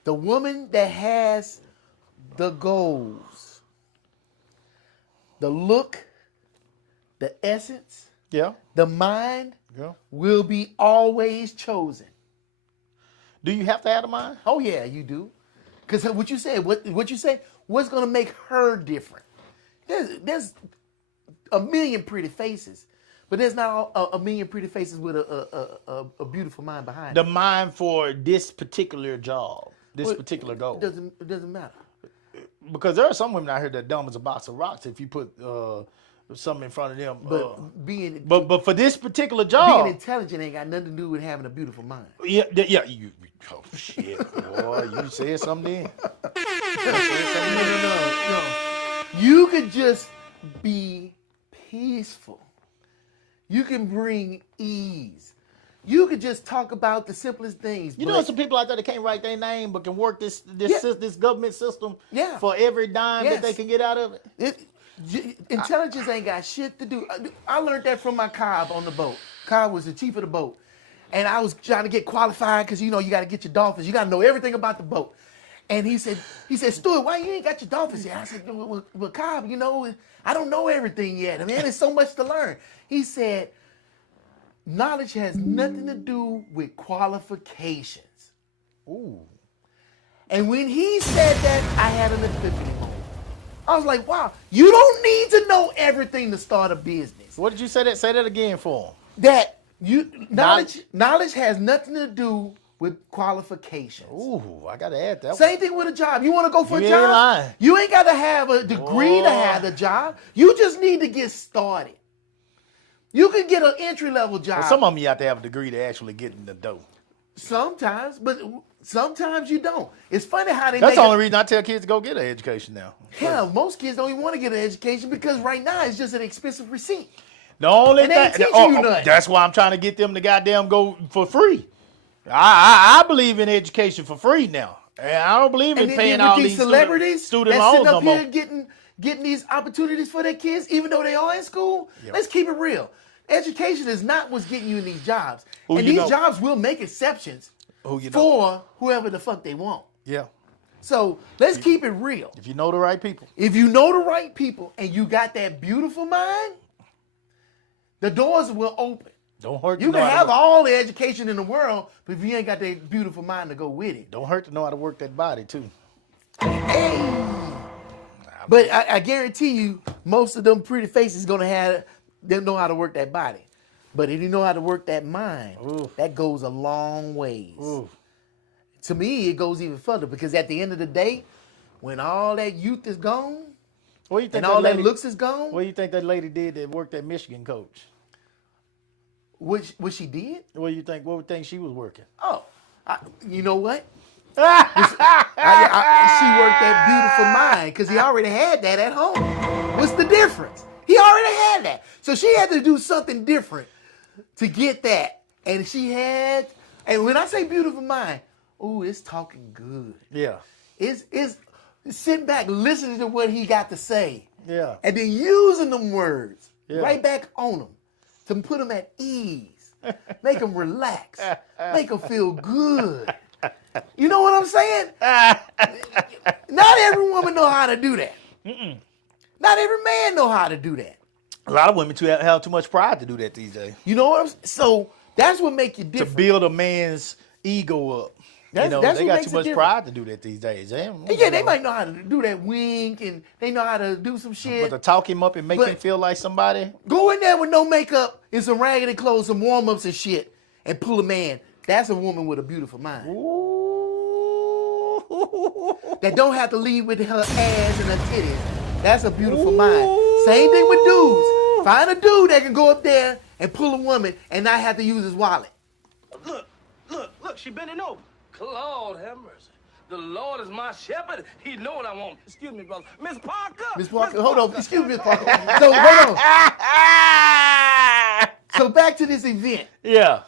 The woman that has the goals, the look, the essence, Yeah. the mind Yeah. will be always chosen. Do you have to have a mind? Oh yeah, you do. Because what you said, what you say, what's gonna make her different? There's a million pretty faces, but there's not a million pretty faces with a beautiful mind behind The it. mind for this particular job, this Well, particular goal. It doesn't matter. Because there are some women out here that dumb as a box of rocks if you put something in front of them. But being But for this particular being job, intelligent ain't got nothing to do with having a beautiful mind. yeah, oh shit, boy, you said something then. No. You could just be peaceful. You can bring ease. You could just talk about the simplest things. You but know some people out there that can't write their name but can work this Yeah. this government system Yeah. for every dime that they Yes. can get out of it. Intelligence ain't got shit to do. I learned that from my Cobb on the boat. Cobb was the chief of the boat. And I was trying to get qualified because, you know, you got to get your dolphins. You got to know everything about the boat. And he said, Stuart, why you ain't got your dolphins yet? I said, well, Cobb, you know, I don't know everything yet. I mean, there's so much to learn. He said, knowledge has nothing to do with qualifications. Ooh. And when he said that, I had an epiphany moment. I was like, wow, you don't need to know everything to start a business. What did you say that? Say that again for him. That knowledge has nothing to do with qualifications. Ooh, I gotta add that. Same thing with a job. You want to go for You a ain't job? lying. You ain't got to have a degree to have the job. You just need to get started. You can get an entry-level job. Well, some of them you have to have a degree to actually get in the dough. Sometimes, but sometimes you don't. It's funny how they That's make the only reason I tell kids to go get an education now. Hell, most kids don't even want to get an education because right now it's just an expensive receipt. The only And they ain't thing, teaching you nothing. that's why I'm trying to get them to goddamn go for free. I believe in education for free now, and I don't believe in And paying then all with these these celebrities student that's loans sitting no up more. here getting these opportunities for their kids, even though they are in school. Yep. Let's keep it real. Education is not what's getting you in these jobs, Who and you these know? jobs will make exceptions Who you know? for whoever the fuck they want. Yeah, So let's keep it real. if you know the right people. If you know the right people and you got that beautiful mind, the doors will open. Don't hurt. You to know can how to have work- all the education in the world, but if you ain't got that beautiful mind to go with it, Don't hurt to know how to work that body too. hey. But I guarantee you, most of them pretty faces they know how to work that body. But if you know how to work that mind, Ooh. that goes a long ways. Ooh. To me, it goes even further because at the end of the day, when all that youth is gone What do you think and all that lady, looks is gone, What do you think that lady did that worked at Michigan coach? what she did? What do you think? What would think she was working? Oh, you know what? She worked that beautiful mind because he already had that at home. What's the difference? He already had that. So she had to do something different to get that. And and when I say beautiful mind, ooh, it's talking good. Yeah, It's sitting back, listening to what he got to say. yeah. And then using them words Yeah. right back on them to put them at ease, make them relax, make them feel good. You know what I'm saying? Not every woman know how to do that. Not every man know how to do that. A lot of women too have too much pride to do that these days. You know what I'm saying? So that's what make you To different. build a man's ego up. That's They what got makes too it much different. pride to do that these days. And yeah, they might know how to do that wink and they know how to do some shit. But to talk him up and make But- him feel like somebody. Go in there with no makeup and some raggedy clothes, some warm-ups and shit, and pull a man. That's a woman with a beautiful mind. Ooh. That don't have to lead with her ass and her titties. That's a beautiful mind. Same thing with dudes. Find a dude that can go up there and pull a woman and not have to use his wallet. Look, she bending over. Lord have mercy. The Lord is my shepherd. He know what I want. Excuse me, brother. Miss Parker. Miss Parker, hold on. Excuse me, Miss Parker. So, hold on. So back to this event. Yeah.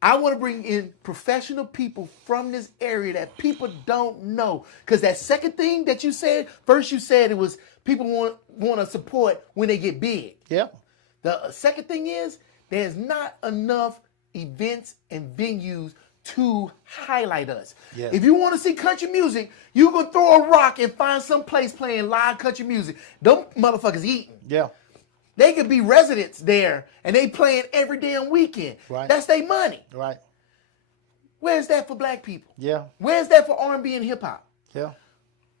I want to bring in professional people from this area that people don't know. Because that second thing that you said, first you said it was people want to support when they get big. Yeah. The second thing is there's not enough events and venues to highlight us. Yeah. If you want to see country music, you can throw a rock and find some place playing live country music. Them motherfuckers eating. Yeah. They could be residents there, and they playing every damn weekend. Right. That's their money. Right. Where's that for black people? Yeah. Where's that for R&B and hip hop? Yeah.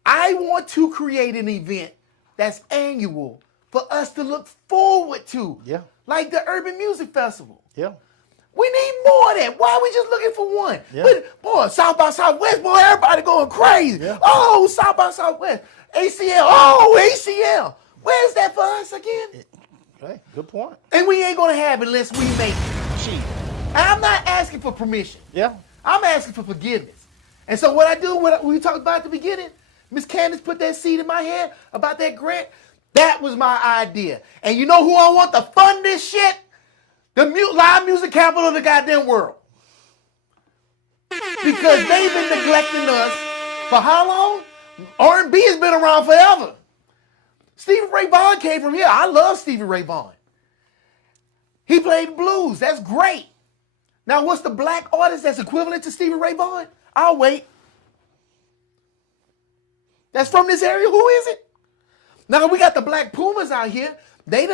I want to create an event that's annual for us to look forward to. Yeah. Like the Urban Music Festival. Yeah. We need more of that. Why are we just looking for one? Yeah. But, boy, South by Southwest, boy, everybody going crazy. Yeah. Oh, South by Southwest. ACL. Oh, ACL. Where's that for us again? Okay. Good point. And we ain't going to have it unless we make it. Cheap. And I'm not asking for permission. Yeah. I'm asking for forgiveness. And so what I do, what we talked about at the beginning, Miss Candace put that seed in my head about that grant. That was my idea. And you know who I want to fund this shit? The live music capital of the goddamn world. Because they've been neglecting us for how long? R&B has been around forever. Stevie Ray Vaughan came from here. I love Stevie Ray Vaughan. He played blues. That's great. Now, what's the black artist that's equivalent to Stevie Ray Vaughan? I'll wait. That's from this area. Who is it? Now, we got the Black Pumas out here. They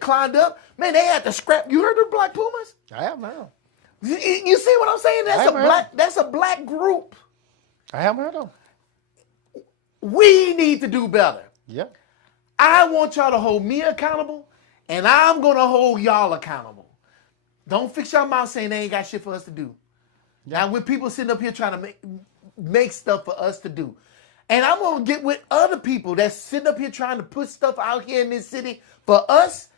climbed up. Man, they had to scrap. You heard of the Black Pumas? I have now. You see what I'm saying? That's a black group. I haven't heard of them. We need to do better. Yeah. I want y'all to hold me accountable, and I'm going to hold y'all accountable. Don't fix your mouth saying they ain't got shit for us to do. Now, when people sitting up here trying to make stuff for us to do, and I'm going to get with other people that's sitting up here trying to put stuff out here in this city for us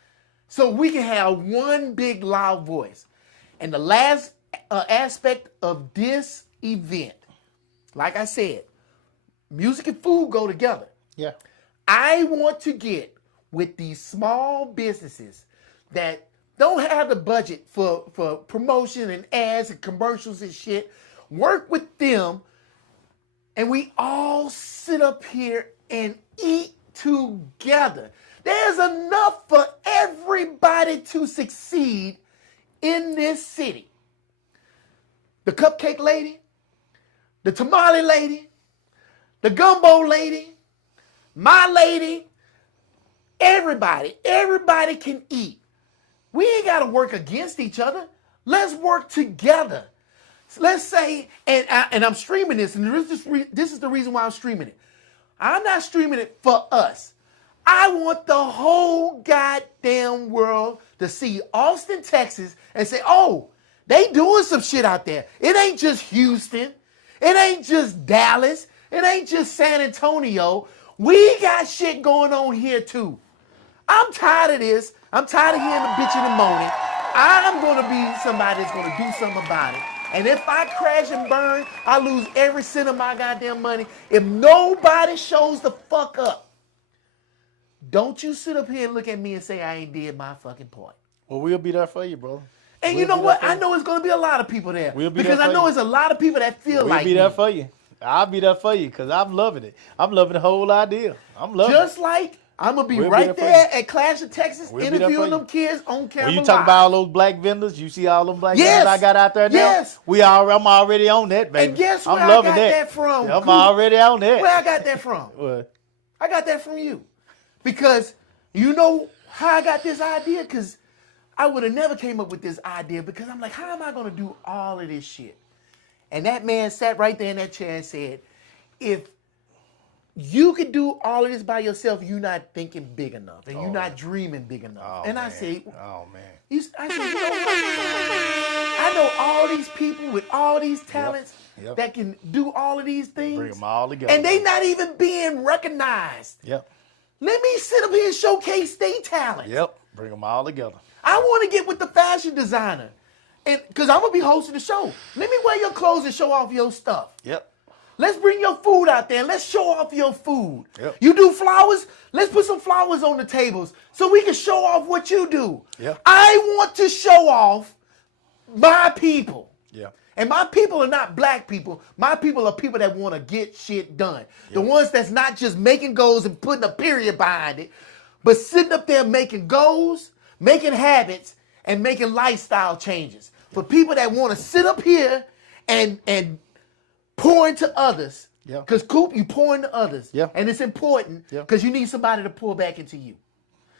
so we can have one big loud voice. And the last aspect of this event, like I said, music and food go together. Yeah. I want to get with these small businesses that don't have the budget for promotion and ads and commercials and shit. Work with them, and we all sit up here and eat together. There's enough for everybody to succeed in this city. The cupcake lady, the tamale lady, the gumbo lady, my lady, everybody can eat. We ain't got to work against each other. Let's work together. Let's say, and I'm streaming this, and this is the reason why I'm streaming it. I'm not streaming it for us. I want the whole goddamn world to see Austin, Texas, and say, oh, they doing some shit out there. It ain't just Houston. It ain't just Dallas. It ain't just San Antonio. We got shit going on here too. I'm tired of this. I'm tired of hearing the bitching and moaning. I'm going to be somebody that's going to do something about it. And if I crash and burn, I lose every cent of my goddamn money. If nobody shows the fuck up, don't you sit up here and look at me and say I ain't did my fucking part. Well, we'll be there for you, bro. And We'll you know be what? there for I you. know it's going to be a lot of people there. We'll be because there I for know you. it's a lot of people that feel We'll like be there me. for you. I'll be there for you because I'm loving it. I'm loving the whole idea. I'm loving Just it. like I'm going to be We'll be right there for there at Clash of Texas We'll be there interviewing for you. them kids on camera. When you talk live. about all those black vendors, you see all them black Yes. vendors I got out there now? Yes. I'm already on that, baby. And guess where I'm I loving got that from? I'm Cool. already on that. Where I got that from? What? I got that from you. Because you know how I got this idea? Because I would have never came up with this idea because I'm like, how am I going to do all of this shit? And that man sat right there in that chair and said, if you could do all of this by yourself, you're not thinking big enough and you're not dreaming big enough. Oh, and I man. said, Oh, man. I said, you know what? I know all these people with all these talents Yep. that can do all of these things. Bring them all together. And they not even being recognized. Yep. Let me sit up here and showcase their talent. Yep. Bring them all together. I want to get with the fashion designer. And because I'm going to be hosting the show. Let me wear your clothes and show off your stuff. Yep. Let's bring your food out there and let's show off your food. Yep. You do flowers? Let's put some flowers on the tables so we can show off what you do. Yep. I want to show off my people. Yeah. And my people are not black people. My people are people that want to get shit done. The ones that's not just making goals and putting a period behind it, but sitting up there making goals, making habits, and making lifestyle changes. For people that want to sit up here and pour into others. Yeah. Because Coop, you pour into others. Yeah. And it's important Yeah. because you need somebody to pour back into you.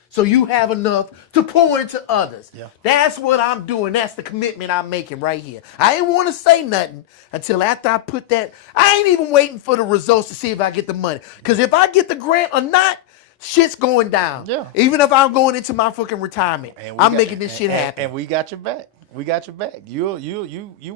So you have enough to pour into others. Yeah. That's what I'm doing. That's the commitment I'm making right here. I ain't want to say nothing until after I put that. I ain't even waiting for the results to see if I get the money. Because if I get the grant or not, shit's going down. Yeah. Even if I'm going into my fucking retirement, And I'm making this shit happen. And we got your back. We got your back. You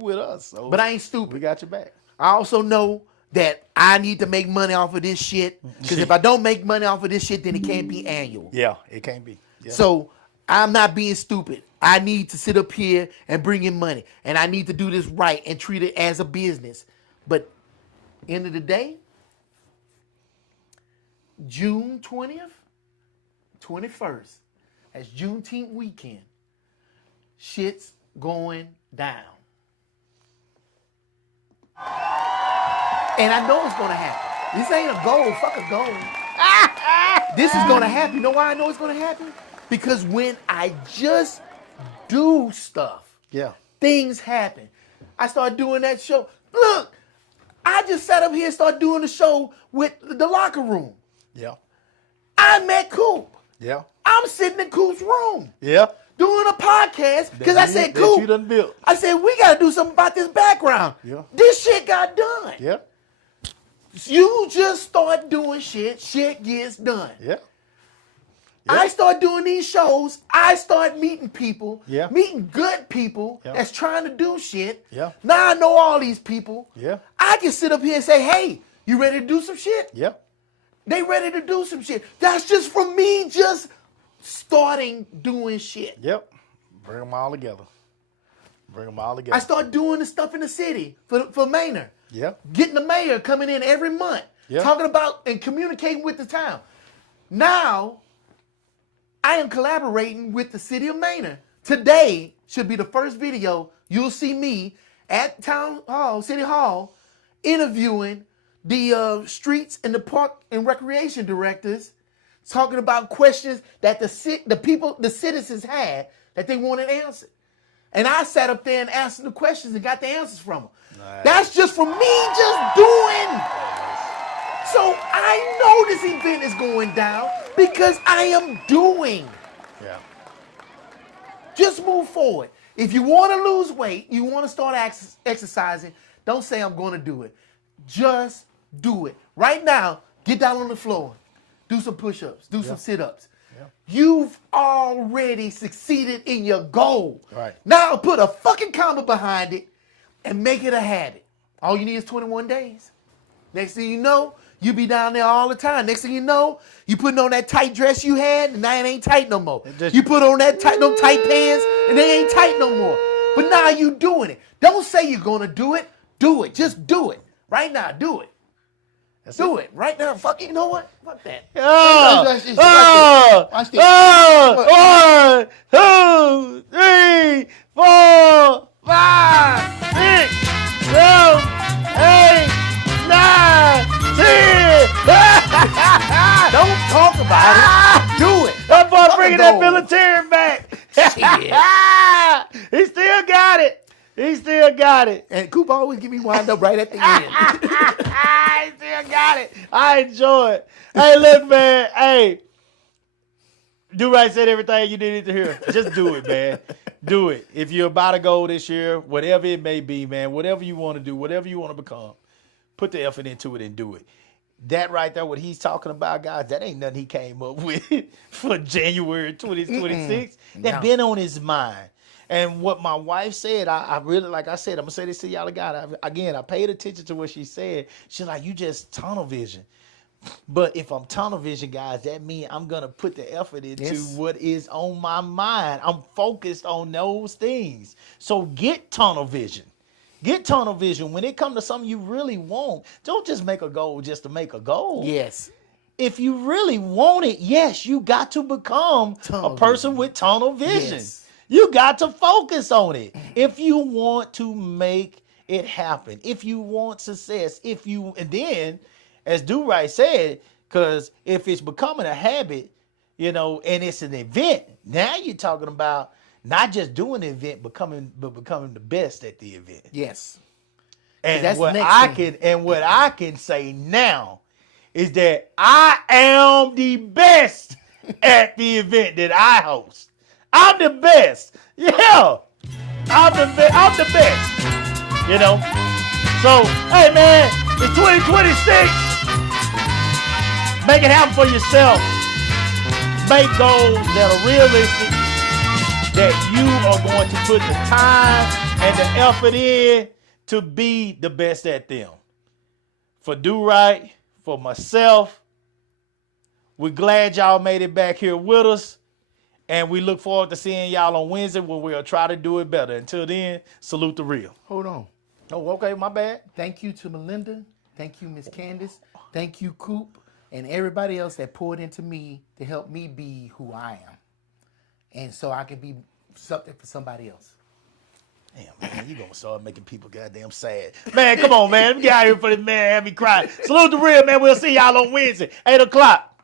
with us. So But I ain't stupid. we got your back. I also know that I need to make money off of this shit. Because if I don't make money off of this shit, then it can't be annual. Yeah, it can't be. Yeah. So I'm not being stupid. I need to sit up here and bring in money. And I need to do this right and treat it as a business. But end of the day, June 20th, 21st, that's Juneteenth weekend, shit's going down. And I know it's going to happen. This ain't a goal. Fuck a goal. This is going to happen. You know why I know it's going to happen? Because when I just do stuff, Yeah. things happen. I start doing that show. Look, I just sat up here and started doing the show with the locker room. Yeah. I met Coop. Yeah. I'm sitting in Coop's room Yeah. doing a podcast because I said, Coop, you done built. I said, we got to do something about this background. Yeah. This shit got done. Yeah. You just start doing shit gets done. Yeah. I start doing these shows. I start meeting people, Yeah. meeting good people Yeah. that's trying to do shit. Yeah. Now I know all these people. Yeah. I can sit up here and say, hey, you ready to do some shit? Yeah. They ready to do some shit. That's just from me just starting doing shit. Yep. Bring them all together. Bring them all together. I start doing the stuff in the city for Maynard. Yeah. Getting the mayor coming in every month, Yeah. talking about and communicating with the town. Now, I am collaborating with the city of Maynard. Today should be the first video you'll see me at Town Hall, City Hall, interviewing the streets and the park and recreation directors, talking about questions that the citizens had that they wanted answered. And I sat up there and asked them the questions and got the answers from them. Nice. That's just from me just doing. So I know this event is going down because I am doing. Yeah. Just move forward. If you want to lose weight, you want to start exercising, don't say I'm going to do it. Just do it. Right now, get down on the floor. Do some push-ups. Do some sit-ups. Yeah. You've already succeeded in your goal. Right. Now put a fucking comma behind it and make it a habit. All you need is 21 days. Next thing you know, you be down there all the time. Next thing you know, you putting on that tight dress you had, and now it ain't tight no more. You put on that tight pants, and they ain't tight no more. But now you doing it. Don't say you're gonna do it. Do it. Just do it. Right now, do it. Do it. Right now. Fuck it. You know what? Fuck that. Watch this. Watch this. 1, 2, 3, 4, 5, 6, 7, 8, 9, 10. Don't talk about it. Do it. That boy Fucking bringing that goal. military back. Shit. He still got it. He still got it. And Coop always get me wind up right at the end. I still got it. I enjoy it. Hey, look, man. Hey, Do Right said everything you needed to hear. Just do it, man. Do it. If you're about to go this year, whatever it may be, man, whatever you want to do, whatever you want to become, put the effort into it and do it. That right there, what he's talking about, guys, that ain't nothing he came up with for January 2026. That been on his mind. And what my wife said, I really, like I said, I'm going to say this to y'all again. I paid attention to what she said. She's like, you just tunnel vision. But if I'm tunnel vision, guys, that means I'm going to put the effort into what is on my mind. I'm focused on those things. So get tunnel vision. Get tunnel vision. When it comes to something you really want, don't just make a goal just to make a goal. Yes. If you really want it, yes, you got to become Tunnel a person with tunnel vision. Yes. You got to focus on it. If you want to make it happen, if you want success, and then, as Do-Right said, because if it's becoming a habit, and it's an event, now you're talking about not just doing the event, but becoming the best at the event. Yes. And that's the what next what I can say now is that I am the best at the event that I host. I'm the best. Yeah. I'm the best. So, hey man, it's 2026. Make it happen for yourself. Make goals that are realistic, that you are going to put the time and the effort in to be the best at them. For Do-Right, for myself, we're glad y'all made it back here with us. And we look forward to seeing y'all on Wednesday where we'll try to do it better. Until then, salute the real. Hold on. Oh, okay, my bad. Thank you to Melinda. Thank you, Miss Candace. Thank you, Coop, and everybody else that poured into me to help me be who I am. And so I can be something for somebody else. Damn, man, you gonna start making people goddamn sad. Man, come on, man. Get out here for this man. Have me crying. Salute the real, man. We'll see y'all on Wednesday, 8 o'clock.